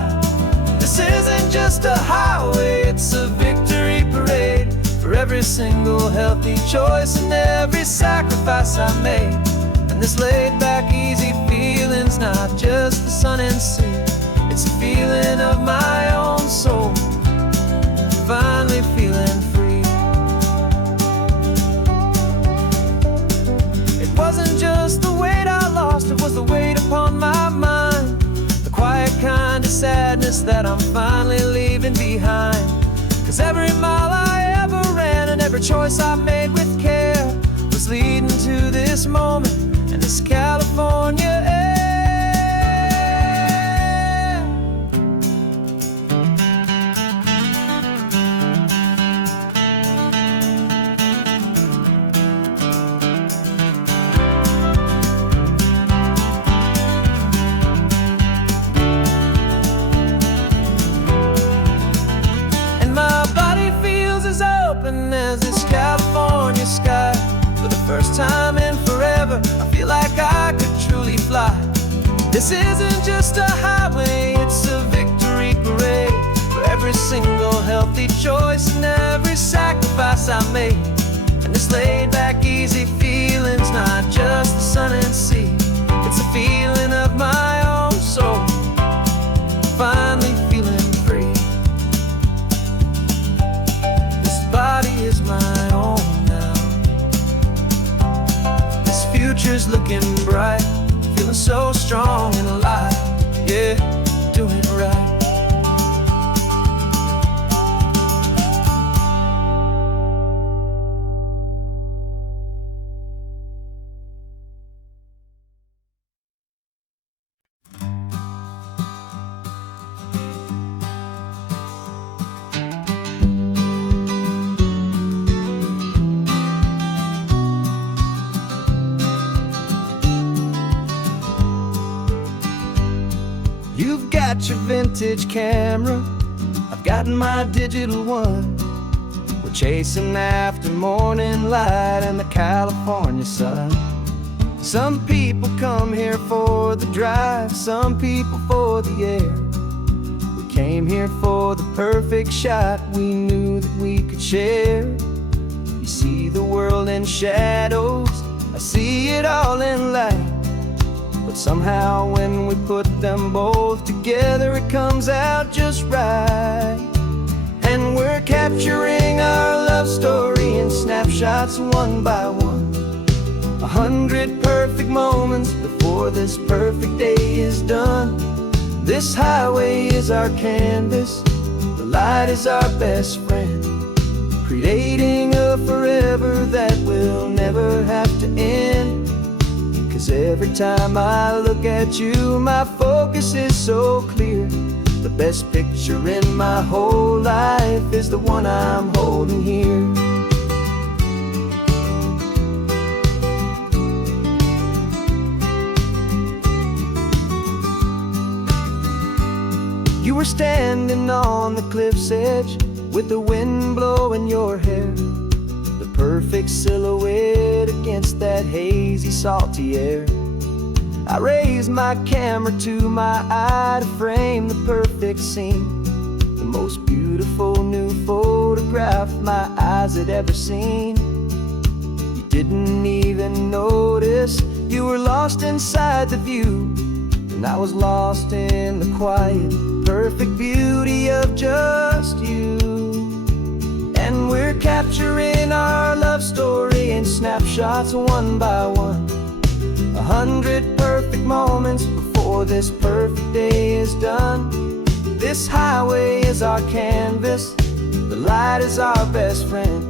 This isn't just a highway, it's a victory parade for every single healthy choice and every sacrifice I made. And this laid back, easy feeling's not just the sun and sea, it's a feeling of my own soul, finally feeling free. It wasn't just the weight I lost, it was the weight upon my mind, the quiet kind of sadness that I'm finally leaving behind. 'Cause every mile I ever ran and every choice I made with care was leading to this moment and this California air. And my body This isn't just a highway, it's a victory parade for every single healthy choice and every sacrifice I made. And this laid back, easy feeling's not just the sun and sea, it's a feeling of my own soul, finally feeling free. This body is my own now. This future's looking bright, feeling so strong and alive. Yeah, doing it right. You've got your vintage camera, I've got my digital one. We're chasing after morning light and the California sun. Some people come here for the drive, some people for the air. We came here for the perfect shot we knew that we could share. You see the world in shadows, I see it all in light. But somehow when we put them both together, it comes out just right. And we're capturing our love story in snapshots one by one. 100 perfect moments before this perfect day is done. This highway is our canvas, the light is our best friend, creating a forever that will never have to end. 'Cause every time I look at you, my focus is so clear. The best picture in my whole life is the one I'm holding here. You were standing on the cliff's edge with the wind blowing your hair, the perfect silhouette against that hazy, salty air. I raised my camera to my eye to frame the perfect scene, the most beautiful new photograph my eyes had ever seen. You didn't even notice, you were lost inside the view, and I was lost in the quiet, perfect beauty of just you. And we're capturing our love story in snapshots one by one. 100 perfect moments before this perfect day is done. This highway is our canvas, the light is our best friend,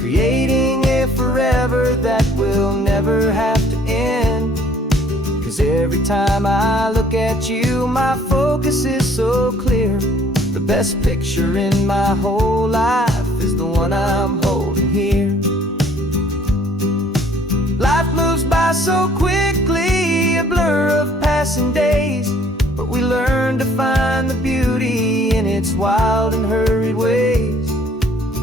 creating a forever that will never have to end. 'Cause every time I look at you, my focus is so clear. The best picture in my whole life is the one I'm holding here. Life moves by so quickly, a blur of passing days, but we learn to find the beauty in its wild and hurried ways.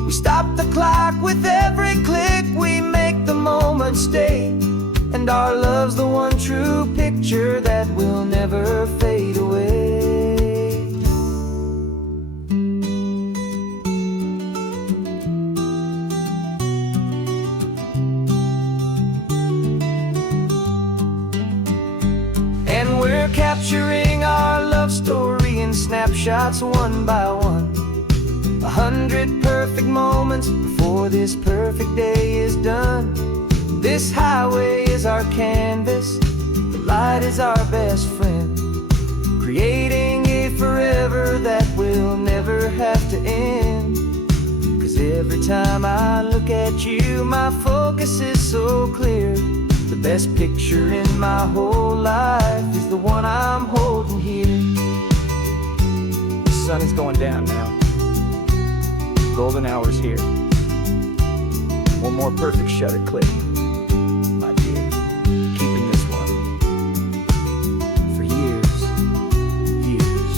We stop the clock with every click, we make the moment stay, and our love's the one true picture that will never fade away. And we're capturing our love story in snapshots one by one. 100 perfect moments before this perfect day is done. This highway is our canvas, the light is our best friend, creating a forever that will never have to end. 'Cause every time I look at you, my focus is so clear. The best picture in my whole life is the one I'm holding here. The sun is going down now. Golden hour's here. One more perfect shutter click, my dear. Keeping this one for years, years.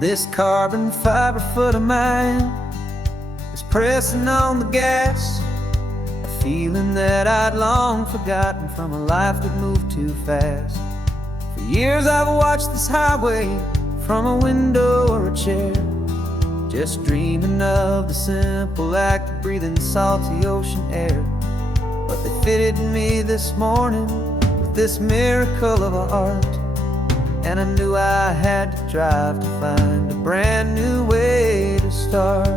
This carbon fiber foot of mine is pressing on the gas, a feeling that I'd long forgotten from a life that moved too fast. For years I've watched this highway from a window or a chair, just dreaming of the simple act of breathing salty ocean air. But they fitted me this morning with this miracle of art, and I knew I had to drive to find a brand new way to start.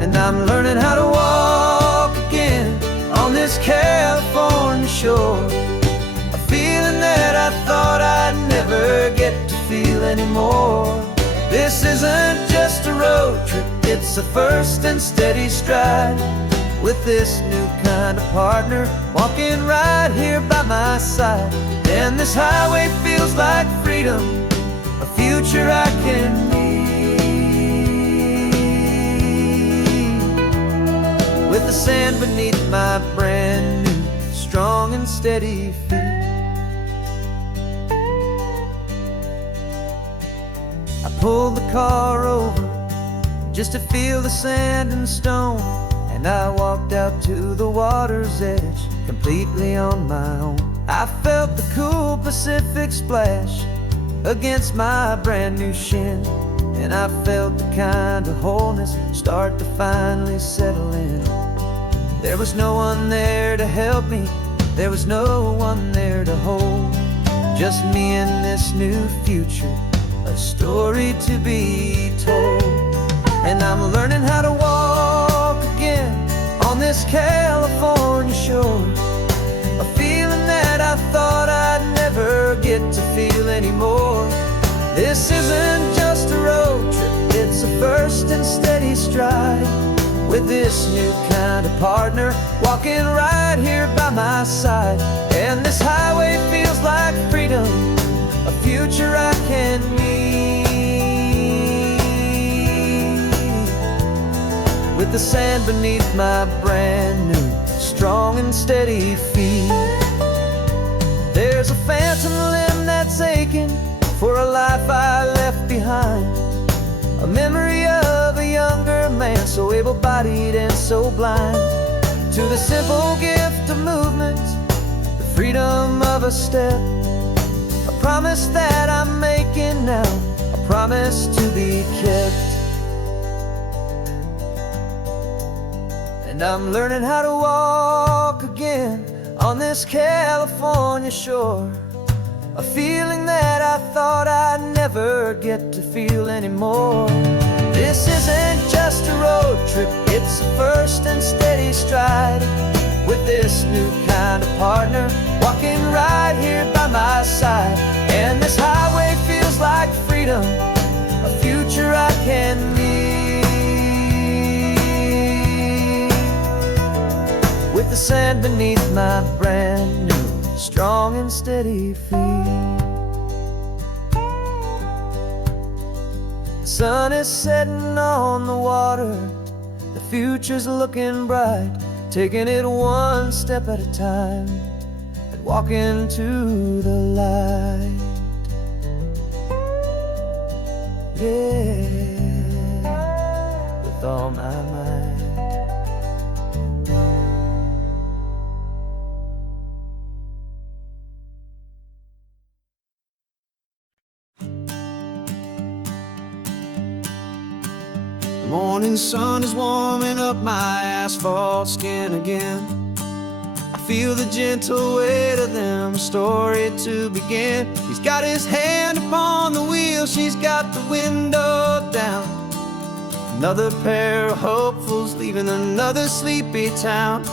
And I'm learning how to walk again on this California shore, a feeling that I thought I'd never get to feel anymore. This isn't just a road trip, it's a first and steady stride, with this new kind of partner walking right here by my side. And this highway feels like freedom, a future I can need, with the sand beneath my brand new strong and steady feet. I pulled the car over just to feel the sand and stone, and I walked out to the water's edge completely on my own. I felt the cool Pacific splash against my brand new shin, and I felt the kind of wholeness start to finally settle in. There was no one there to help me, there was no one there to hold, just me and this new future, a story to be told. And I'm learning how to walk again on this California shore, a feeling that I thought I'd never get to feel anymore. This isn't just a road trip, it's a first and steady stride, with this new kind of partner walking right here by my side. And this highway feels like freedom, a future I can need, with the sand beneath my brand new strong and steady feet. There's a phantom limb that's aching for a life I left behind, a memory of a younger man so able-bodied and so blind, to the simple gift of movement, the freedom of a step, a promise that I'm making now, a promise to be kept. And I'm learning how to walk again on this California shore, a feeling that I thought I'd never get to feel anymore. This isn't just a road trip, it's a first and steady stride, with this new kind of partner walking right here by my side. And this highway feels like freedom, a future I can need, with the sand beneath my brand new strong and steady feet. The sun is setting on the water, the future's looking bright, taking it one step at a time and walking to the light. Yeah, with all my might. The morning sun is warming up my asphalt skin again. I feel the gentle weight of them, a story to begin. He's got his hand upon the wheel, she's got the window down. Another pair of hopefuls leaving another sleepy town.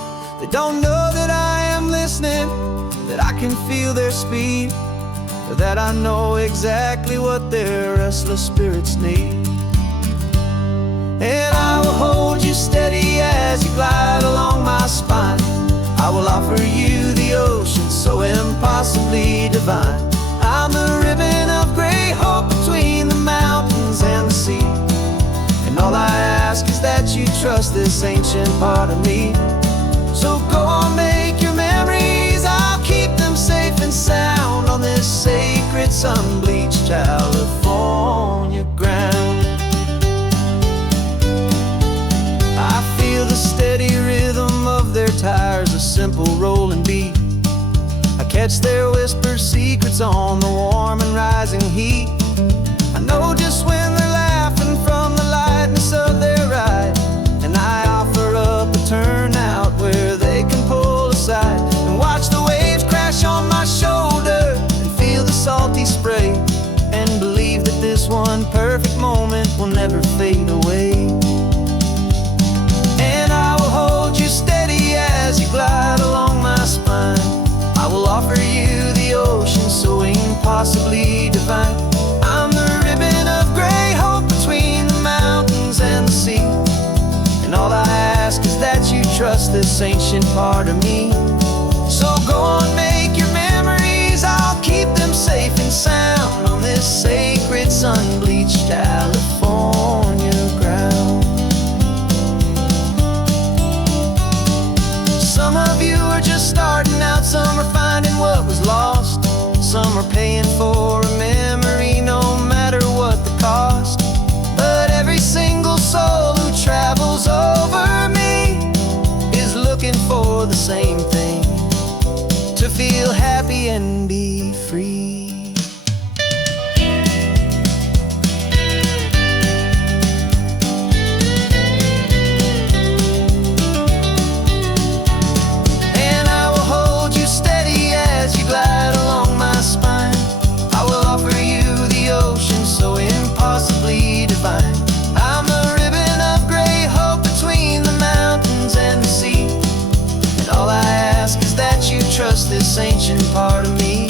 They don't know that I am listening, that I can feel their speed, or that I know exactly what their restless spirits need. And I will hold you steady as you glide along my spine. I will offer you the ocean so impossibly divine. I'm the ribbon of gray hope between the mountains and the sea, and all I ask is that you trust this ancient part of me. So go on, make your memories, I'll keep them safe and sound. on this sacred sun-bleached California ground. I feel the steady rhythm of their tires, a simple rolling beat. I catch their whispered secrets on the warm and rising heat. I know just when they're laughing from the lightness of their ride, and I offer up a turnout where they can pull aside and watch the waves crash on my shoulder and feel the salty spray, and believe that this one perfect moment will never fade away. And I will hold you steady as you glide along my spine. I will offer you the ocean so impossibly divine. I'm the ribbon of gray hope between the mountains and the sea, and all I ask is that you trust this ancient part of me. So go on, make your memories, I'll keep them safe and sound on this sacred sun-bleached California ground. Some of you are just starting out, some are finding what was lost, some are paying for a memory no matter what the cost. But every single soul who travels over me is looking for the same thing: to feel happy and be free. And I will hold you steady as you glide along my spine. I will offer you the ocean so impossibly divine. I'm the ribbon of gray hope between the mountains and the sea, and all I ask is that you trust this ancient part of me.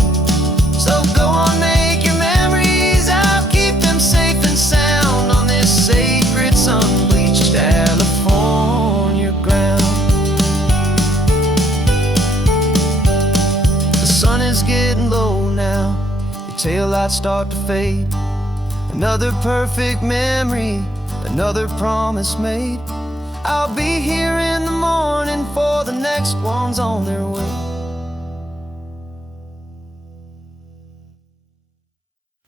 So go on, make your memories, I'll keep them safe and sound on this sacred sun-bleached California ground. The sun is getting low now, your taillights start to fade. Another perfect memory, another promise made. I'll be here in the morning for the next ones on their way.